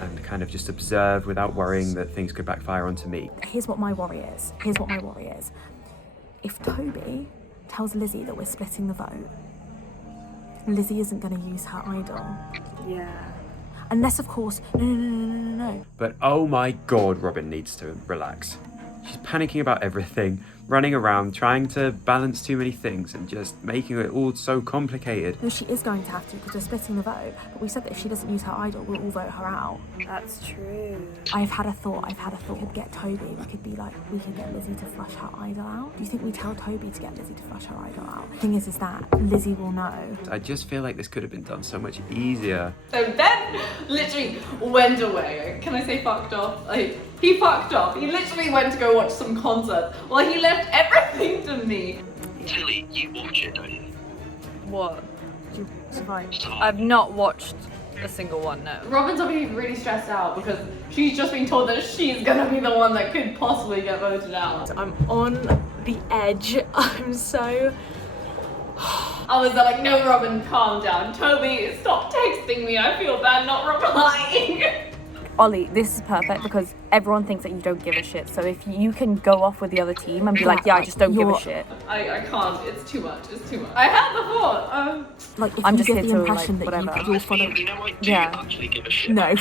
and kind of just observe without worrying that things could backfire onto me. Here's what my worry is. If Toby tells Lizzie that we're splitting the vote, Lizzie isn't going to use her idol. Yeah. Unless, of course, no. But oh my god, Robin needs to relax. She's panicking about everything, running around, trying to balance too many things and just making it all so complicated. No, she is going to have to because we're splitting the vote. But we said that if she doesn't use her idol, we'll all vote her out. That's true. I've had a thought. We could get Toby. We could get Lizzie to flush her idol out. Do you think we tell Toby to get Lizzie to flush her idol out? The thing is that Lizzie will know. I just feel like this could have been done so much easier. So Ben literally went away. Can I say fucked off? Like, he fucked off. He literally went to go watch some concert while he left everything to me. Tilly, you watch it, don't you? What? Survive. I've not watched a single one, no. Robin's obviously really stressed out because she's just been told that she's gonna be the one that could possibly get voted out. I'm on the edge. I'm so... I was like, no, Robin, calm down. Toby, stop texting me. I feel bad not replying. Ollie, this is perfect because everyone thinks that you don't give a shit. So if you can go off with the other team and be like, yeah, I just don't give a shit. I can't. It's too much. It's too much. I had the thought. Like, if I'm you just get here the to, impression like, that whatever. you're following... You know, I do actually give a shit. No.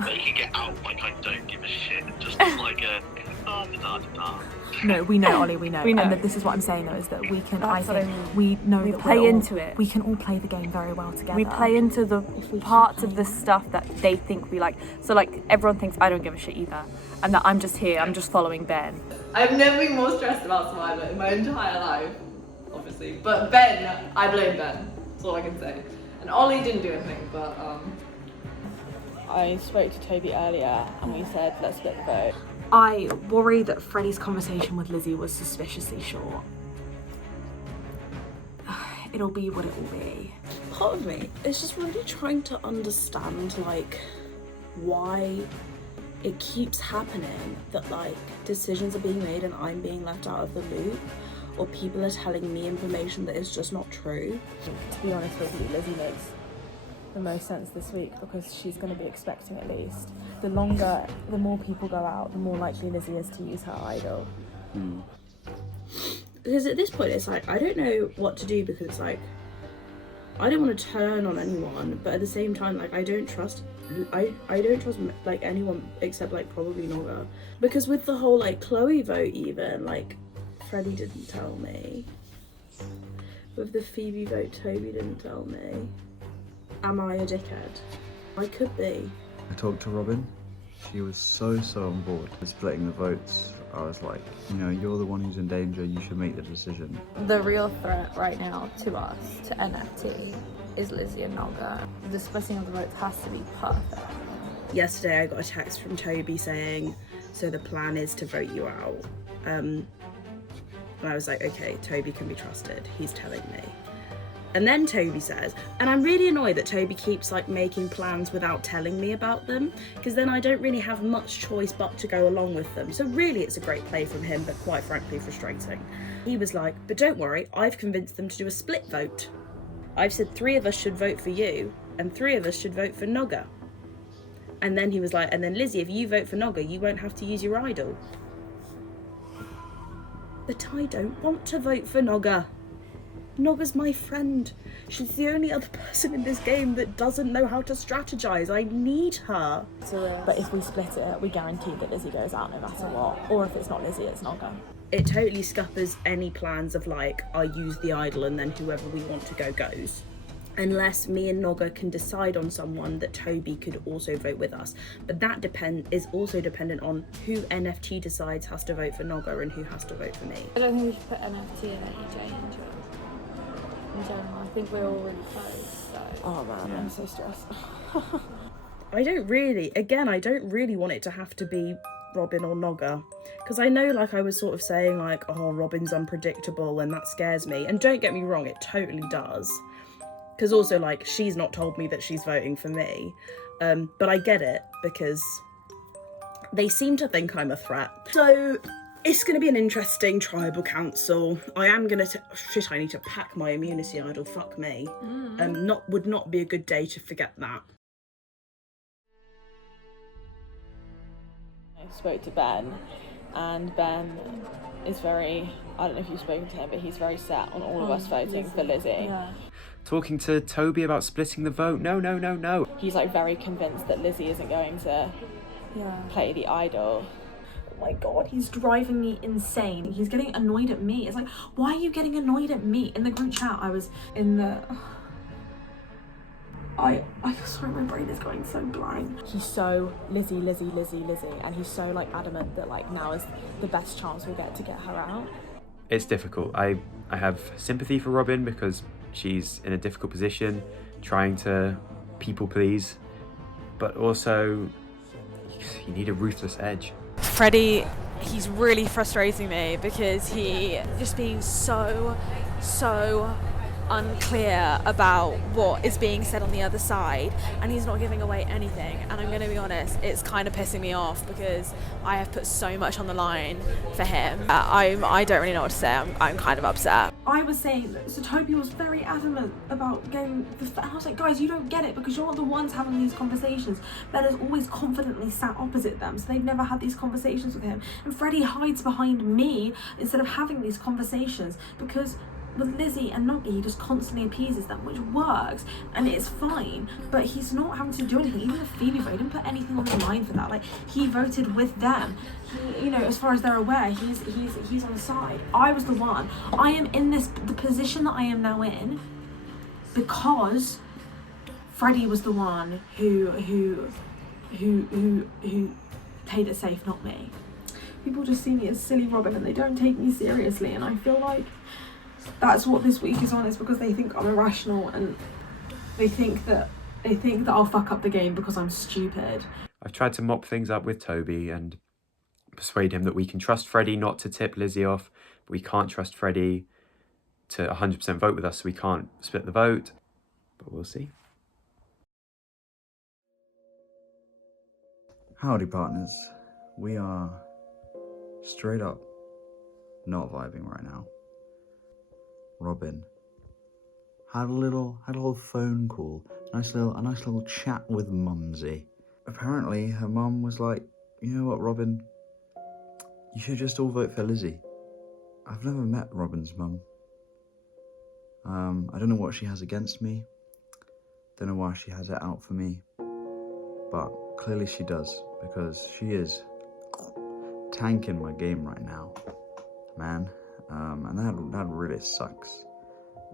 Making it out like I don't give a shit. Just like a da-da-da-da. No, we know, Ollie, we know. We know. And this is what I'm saying, though, is that we can, That's what I mean. we know We that play we're all- into it. We can all play the game very well together. We play into the parts of the stuff that they think we like. So like everyone thinks I don't give a shit either, and that I'm just here, I'm just following Ben. I've never been more stressed about Survivor in my entire life, obviously. But Ben, I blame Ben. That's all I can say. And Ollie didn't do anything, but I spoke to Toby earlier and we said let's split the vote. I worry that Freddie's conversation with Lizzie was suspiciously short. It'll be what it will be. Part of me is just really trying to understand like why it keeps happening that like decisions are being made and I'm being left out of the loop, or people are telling me information that is just not true. To be honest with you, Lizzie makes the most sense this week because she's going to be expecting at least. The more people go out, the more likely Lizzie is to use her idol. Because at this point it's like I don't know what to do, because like I don't want to turn on anyone, but at the same time like I don't trust like anyone except like probably Noga, because with the whole like Chloe vote, even like Freddie didn't tell me. With the Phoebe vote, Toby didn't tell me. Am I a dickhead? I could be. I talked to Robin. She was so on board with splitting the votes. I was like, you know, you're the one who's in danger, you should make the decision. The real threat right now to us, to NFT, is Lizzie and Noga. The splitting of the votes has to be perfect. Yesterday I got a text from Toby saying, so the plan is to vote you out. And I was like, okay, Toby can be trusted, he's telling me. And then Toby says, and I'm really annoyed that Toby keeps like making plans without telling me about them, because then I don't really have much choice but to go along with them. So really it's a great play from him, but quite frankly frustrating. He was like, but don't worry, I've convinced them to do a split vote. I've said 3 of us should vote for you and 3 of us should vote for Noga. And then he was like, and then Lizzie, if you vote for Noga, you won't have to use your idol. But I don't want to vote for Noga. Noga's my friend. She's the only other person in this game that doesn't know how to strategize. I need her. But if we split it, we guarantee that Lizzie goes out no matter what. Or if it's not Lizzie, it's Noga. It totally scuppers any plans of like, I use the idol and then whoever we want to go goes. Unless me and Noga can decide on someone that Toby could also vote with us. But that is also dependent on who NFT decides has to vote for Noga and who has to vote for me. I don't think we should put NFT in any danger. In general, I think we're all really close, so... Oh man, I'm so stressed. I don't really want it to have to be Robin or Noga. Because I know, like, I was sort of saying, like, oh, Robin's unpredictable and that scares me. And don't get me wrong, it totally does. Because also, like, she's not told me that she's voting for me. But I get it, because they seem to think I'm a threat. So, it's going to be an interesting tribal council. I am going to... Shit, I need to pack my immunity idol. Fuck me. Would not be a good day to forget that. I spoke to Ben, and Ben is very... I don't know if you've spoken to him, but he's very set on all of us voting for Lizzie. Yeah. Talking to Toby about splitting the vote. No. He's like very convinced that Lizzie isn't going to play the idol. Oh my god, he's driving me insane. He's getting annoyed at me. It's like, why are you getting annoyed at me? In the group chat, I was in the... sorry, my brain is going so blank. He's so Lizzie, and he's so like adamant that like now is the best chance we'll get to get her out. It's difficult. I have sympathy for Robin because she's in a difficult position, trying to people please, but also you need a ruthless edge. Freddie he's really frustrating me because he just being so unclear about what is being said on the other side, and he's not giving away anything. And I'm going to be honest, it's kind of pissing me off because I have put so much on the line for him. I don't really know what to say. I'm kind of upset. I was saying that, so Toby was very adamant about getting the, and I was like, guys, you don't get it because you're not the ones having these conversations. Bella's always confidently sat opposite them, so they've never had these conversations with him. And Freddie hides behind me instead of having these conversations because with Lizzie and Noggy, he just constantly appeases them, which works and it's fine, but he's not having to do anything. Even if Phoebe voted, he didn't put anything on the line for that. Like, he voted with them. He, you know, as far as they're aware, he's on the side. I was the one. I am in the position that I am now in because Freddie was the one who played it safe, not me. People just see me as silly Robin and they don't take me seriously, and I feel like that's what this week is on, is because they think I'm irrational and they think that I'll fuck up the game because I'm stupid. I've tried to mop things up with Toby and persuade him that we can trust Freddie not to tip Lizzie off, but we can't trust Freddie to 100% vote with us, so we can't split the vote. But we'll see. Howdy, partners. We are straight up not vibing right now. Robin had a little phone call, a nice little chat with Mumsy. Apparently her mum was like, you know what, Robin, you should just all vote for Lizzie. I've never met Robin's mum. I don't know what she has against me, don't know why she has it out for me, but clearly she does, because she is tanking my game right now, man. And that really sucks.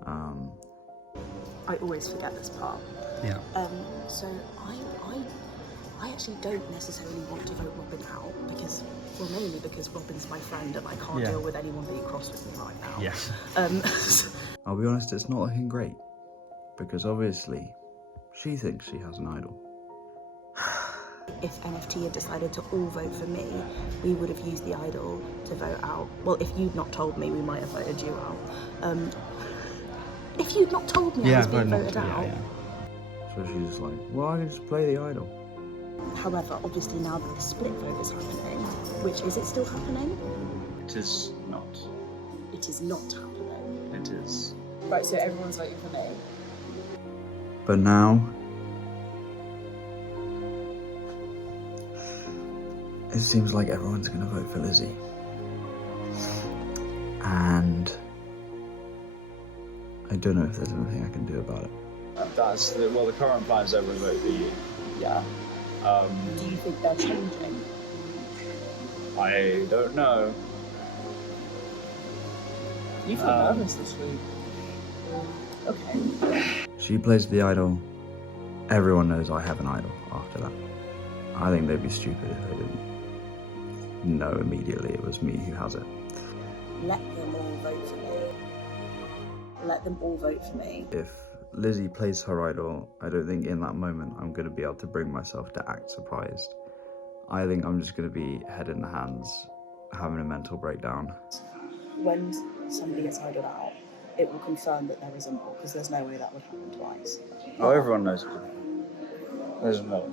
I always forget this part. Yeah. So I actually don't necessarily want to vote Robin out because, well, mainly because Robin's my friend and I can't deal with anyone being cross with me right now. Yes. I'll be honest, it's not looking great, because obviously she thinks she has an idol. If NFT had decided to all vote for me, we would have used the idol to vote out. Well, if you'd not told me, we might have voted you out. If you'd not told me I was being voted out. So she's just like, well, I can just play the idol. However, obviously now that the split vote is happening, which is it still happening? It is not. It is not happening. It is. Right, so everyone's voting for me. But now it seems like everyone's going to vote for Lizzie. And I don't know if there's anything I can do about it. The current plan is everyone vote for you. Yeah. Do you think they're changing? I don't know. You feel nervous this week. Okay. She plays the idol. Everyone knows I have an idol after that. I think they'd be stupid if they didn't know immediately it was me who has it. Let them all vote for me. Let them all vote for me. If Lizzie plays her idol, I don't think in that moment I'm going to be able to bring myself to act surprised. I think I'm just going to be head in the hands, having a mental breakdown. When somebody gets idled out, it will confirm that there is a more, because there's no way that would happen twice. Oh, everyone knows. There's going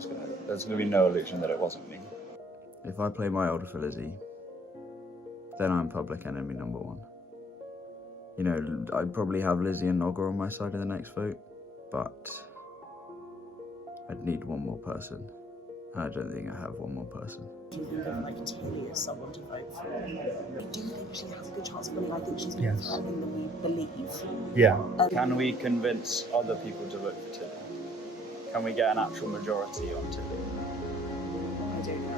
to be no illusion that it wasn't me. If I play my idol for Lizzie, then I'm public enemy number one. You know, I'd probably have Lizzie and Nogger on my side in the next vote, but I'd need one more person. And I don't think I have one more person. Do you think of like Tilly as someone to vote for? I do think she has a good chance of winning. I think she's more threatening than we believe. Yeah. Can we convince other people to vote for Tilly? Can we get an actual majority on Tilly? I don't know.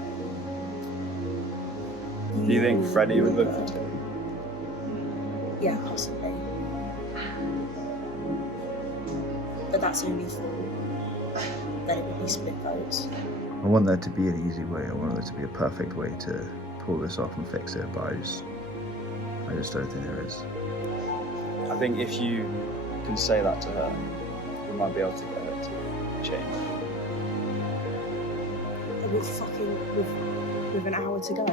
Do you think Freddie would vote for Tilly? Yeah, possibly. But that's only for then it would be split votes. I want there to be an easy way. I want there to be a perfect way to pull this off and fix it, but I just don't think there is. I think if you can say that to her, we might be able to get her to change. With an hour to go.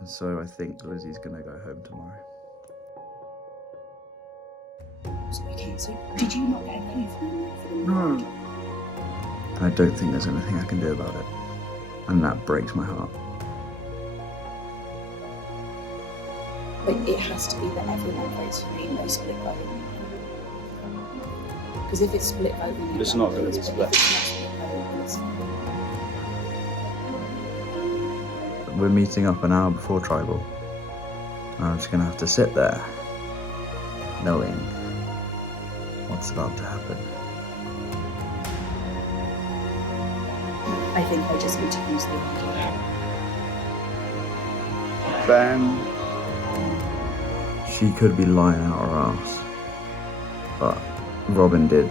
And so I think Lizzie's gonna go home tomorrow. Okay, so did you not get a clue from No. I don't think there's anything I can do about it. And that breaks my heart. Like, it has to be that everyone votes for me, no split vote. Because if it's split vote, then It's not going to be split. We're meeting up an hour before tribal. I'm just gonna have to sit there, knowing what's about to happen. I think I just need to use the idea. Ben. She could be lying out her ass, but Robin did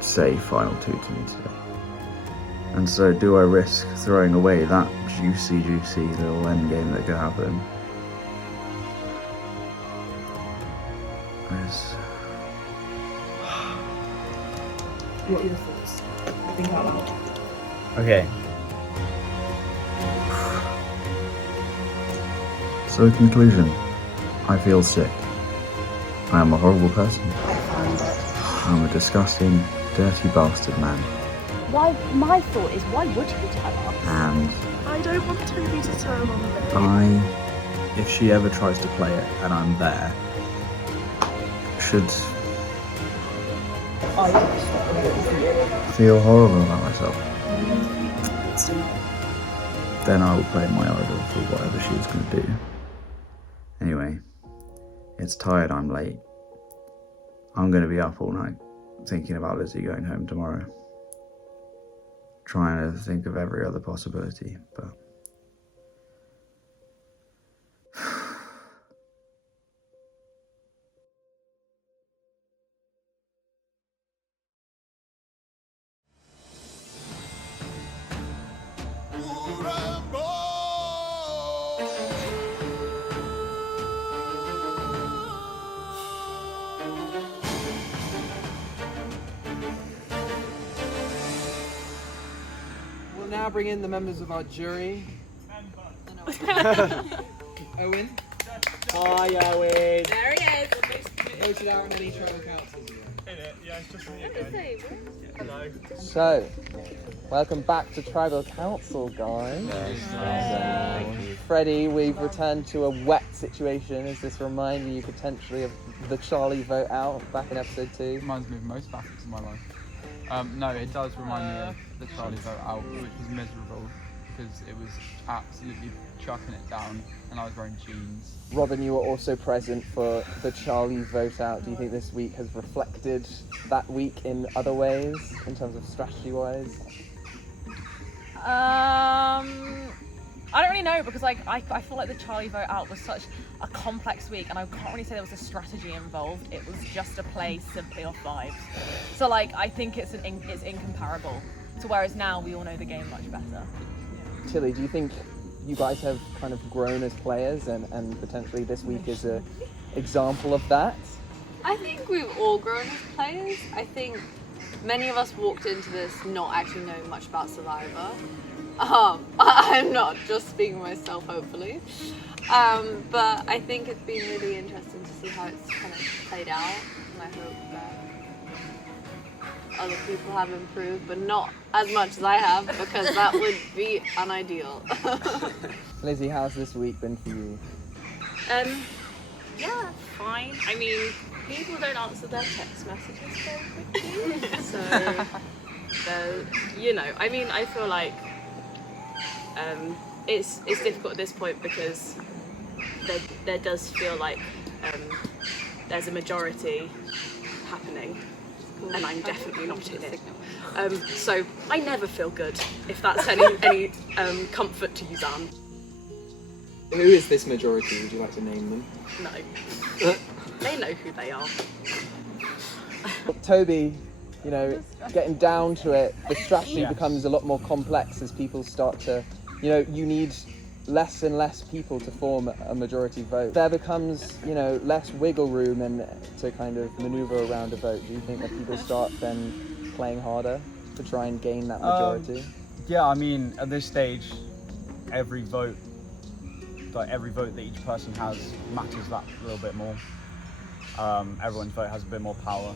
say final 2 to me today. And so do I risk throwing away that juicy little end game that could happen? What are your thoughts? Think out loud. Okay. So conclusion, I feel sick. I am a horrible person. I'm a disgusting, dirty bastard man. Why? My thought is, why would you tell us? And I don't want Toby to turn on me. if she ever tries to play it and I'm there, should feel horrible about myself. Then I will play my idol for whatever she was going to do. Anyway, it's tired, I'm late. I'm going to be up all night thinking about Lizzie going home tomorrow. Trying to think of every other possibility, but... We'll now bring in the members of our jury. Owen. Hi, Owen. There he is. Voted out on any trial councils. Yeah, it's just me. Hello. So, welcome back to Tribal Council, guys. Freddie, we've returned to a wet situation. Is this reminding you potentially of the Charlie vote out back in episode 2? Reminds me of most facets of my life. No, it does remind me of the Charlie vote out, which was miserable because it was absolutely chucking it down and I was wearing jeans. Robin, you were also present for the Charlie vote out. Do you think this week has reflected that week in other ways, in terms of strategy-wise? I don't really know because I feel like the Charlie vote out was such a complex week and I can't really say there was a strategy involved. It was just a play simply off vibes. So like I think it's incomparable to whereas now we all know the game much better. Tilly, do you think you guys have kind of grown as players and potentially this week is an example of that? I think we've all grown as players. I think many of us walked into this not actually knowing much about Survivor. I'm not just speaking for myself, hopefully. But I think it's been really interesting to see how it's kind of played out, and I hope that other people have improved, but not as much as I have, because that would be unideal. Lizzie, how's this week been for you? Yeah, fine. I mean, people don't answer their text messages very quickly, so you know. I mean, I feel like it's difficult at this point because there does feel like there's a majority happening, and I'm definitely not in it. So I never feel good, if that's any comfort to you, Zan. Who is this majority? Would you like to name them? No. They know who they are. Toby, you know, getting down to it, the strategy becomes a lot more complex as people start to, you know, you need less and less people to form a majority vote. There becomes, you know, less wiggle room and to kind of maneuver around a vote. Do you think that people start then playing harder to try and gain that majority? Yeah, I mean, at this stage, every vote like every vote that each person has matters that little bit more. Everyone's vote has a bit more power,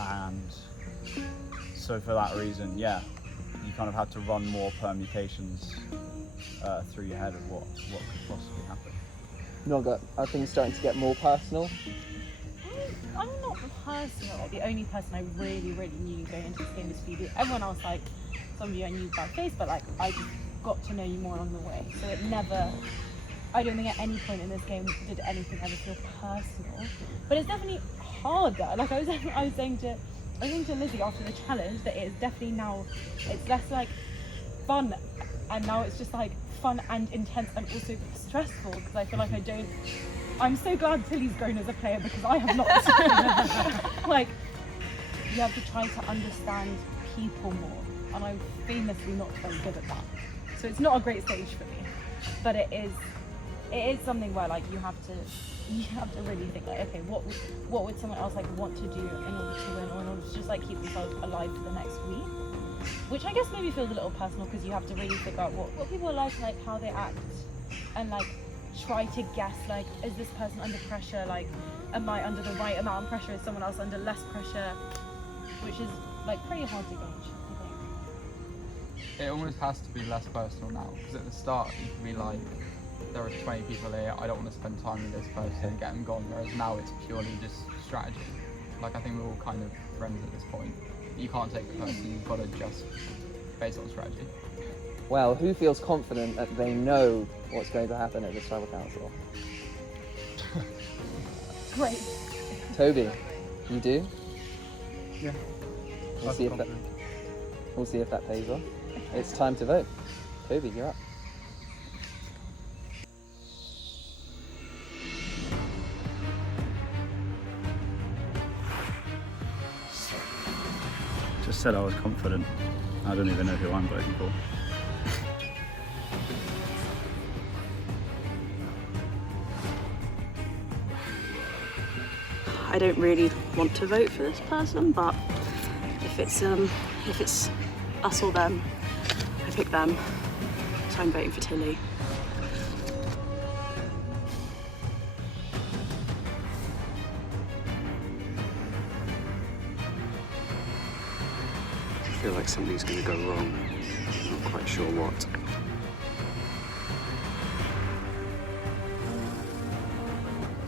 and so for that reason, yeah, you kind of had to run more permutations through your head of what could possibly happen. Noga, are things starting to get more personal? I'm not personal. The only person I really knew going into this game was Phoebe. Everyone else, like, some of you I knew by face, but like, I just got to know you more along the way. So it never, I don't think at any point in this game did anything ever feel personal. But it's definitely harder. Like I was saying to Lizzie after the challenge that it is definitely now, it's less like fun, and now it's just like fun and intense and also stressful, because I feel like I'm so glad Tilly's grown as a player, because I have not. Like, you have to try to understand people more, and I'm famously not very good at that. So it's not a great stage for me, but it is something where like you have to really think like, okay, what would someone else like want to do in order to win, or in order to just like keep themselves alive for the next week, which I guess maybe feels a little personal, because you have to really figure out what people are like how they act, and like try to guess, like, is this person under pressure, like, am I under the right amount of pressure, is someone else under less pressure, which is like pretty hard to gauge, I think. It almost has to be less personal now, because at the start you can be like, there are 20 people here, I don't want to spend time with this person, get them gone, whereas now it's purely just strategy. Like, I think we're all kind of friends at this point. You can't take the person, you've got to just based on strategy. Well, who feels confident that they know what's going to happen at this tribal council? Great. Toby, you do? Yeah. We'll see if that pays off. It's time to vote. Toby, you're up. Just said I was confident. I don't even know who I'm voting for. I don't really want to vote for this person, but if it's us or them, I pick them. So I'm voting for Tilly. I feel like something's going to go wrong. I'm not quite sure what.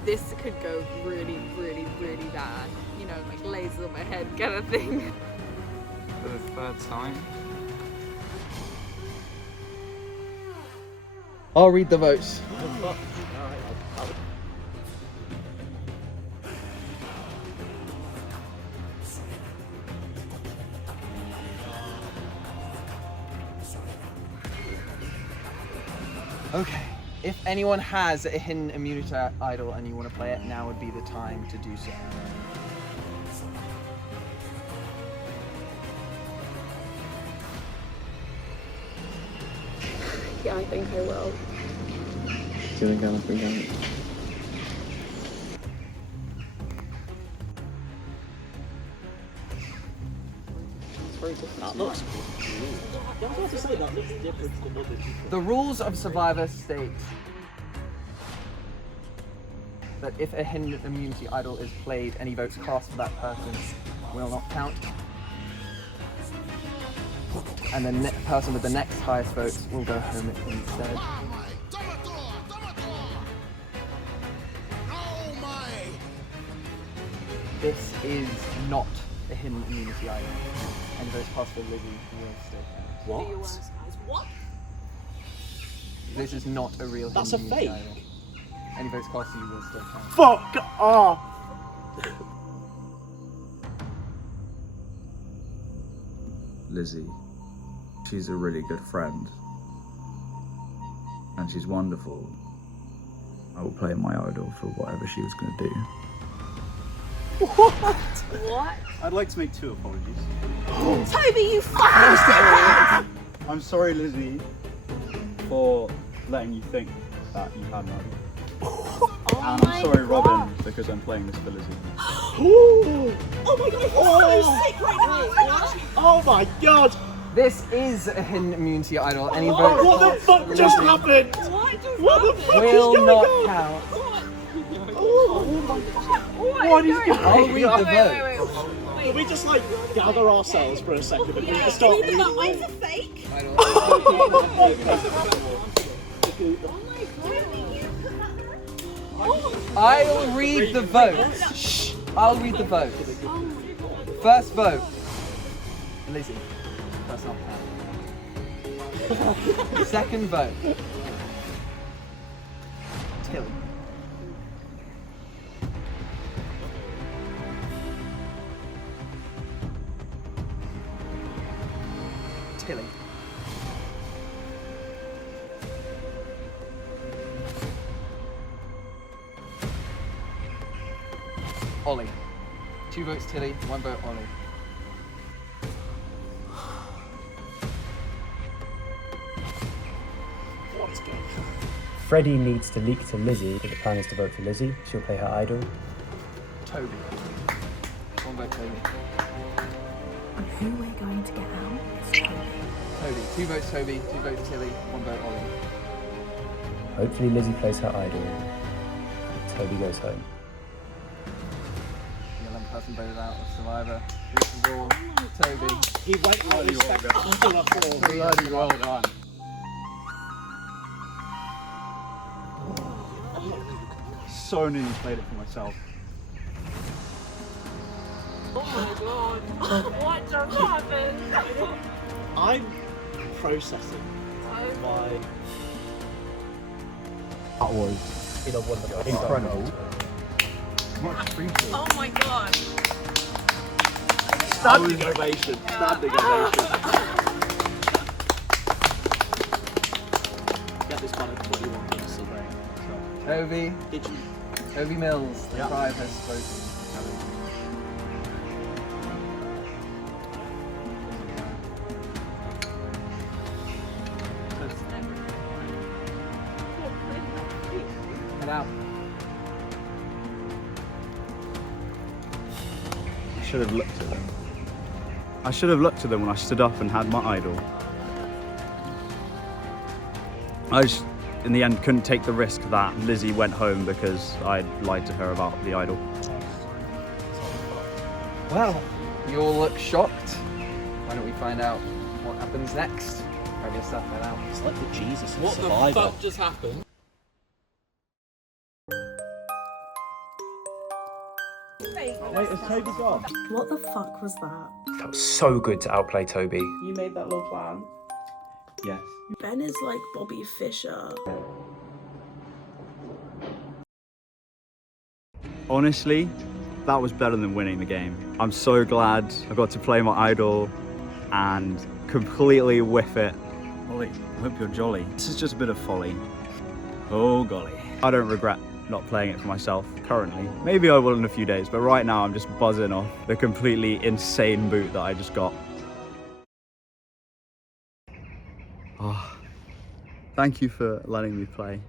This could go really, really, really bad. You know, like lasers on my head kind of thing. For the third time. I'll read the votes. Okay, if anyone has a hidden immunity idol and you want to play it, now would be the time to do so. Yeah, I think I will. Do you think I'll be That looks I was about to say that looks different from what The rules of Survivor state that if a hidden immunity idol is played, any votes cast for that person will not count. And the person with the next highest votes will go home instead. This is not a hidden immunity idol. Any votes cast for Lizzie will still count. What? This is not a real That's hidden a immunity fake. idol. Any votes cast for you will still count. Fuck off! Lizzie, she's a really good friend. And she's wonderful. I will play my idol for whatever she was going to do. What? I'd like to make 2 apologies. Toby, you fucking I'm sorry, Lizzie, for letting you think that you had an idol. And I'm sorry, Robin, because I'm playing this for Lizzie. Oh my god, so sick right now! Oh my god! This is a hidden immunity idol. Any Oh, votes? what the fuck just happened? What? What the fuck Will is going not on? count. What is going on? I'll read the vote. Can we just like gather ourselves for a second and we just start reading? It's a fake. I'll read the vote. Shh. I'll read the vote. First vote. Lizzie. That's not count. Second vote. Tilly. Tilly. Ollie. 2 votes Tilly, 1 vote Ollie. What's going on? Freddie needs to leak to Lizzie, but the plan is to vote for Lizzie. She'll play her idol. Toby. 1 vote Toby. And who we're going to get out is Toby. Toby. 2 votes Toby, 2 votes Tilly, 1 vote Ollie. Hopefully Lizzie plays her idol. Toby goes home. The 11th person voted out of Survivor. This is all Toby. He went on his second until applause. Bloody well done. So nearly played it for myself. Oh my god. What just happened? I'm processing my. That was incredible. Oh my god. Standing ovation. Standing ovation. Get this man at 21 minutes of rain. Toby. Did you? Toby Mills, the tribe has spoken. Head out. I should have looked at them. I should have looked at them when I stood up and had my idol. I just, in the end, couldn't take the risk that Lizzie went home because I lied to her about the idol. Well, you all look shocked. Why don't we find out what happens next? Grab your stuff, head out. It's like the Jesus of What Survivor. the fuck just happened? Wait, is Toby gone? What the fuck was that? That was so good to outplay Toby. You made that little plan. Yes. Ben is like Bobby Fischer. Honestly, that was better than winning the game. I'm so glad I got to play my idol and completely whiff it. Ollie, I hope you're jolly. This is just a bit of folly. Oh golly. I don't regret not playing it for myself currently. Maybe I will in a few days, but right now I'm just buzzing off the completely insane boot that I just got. Oh, thank you for letting me play.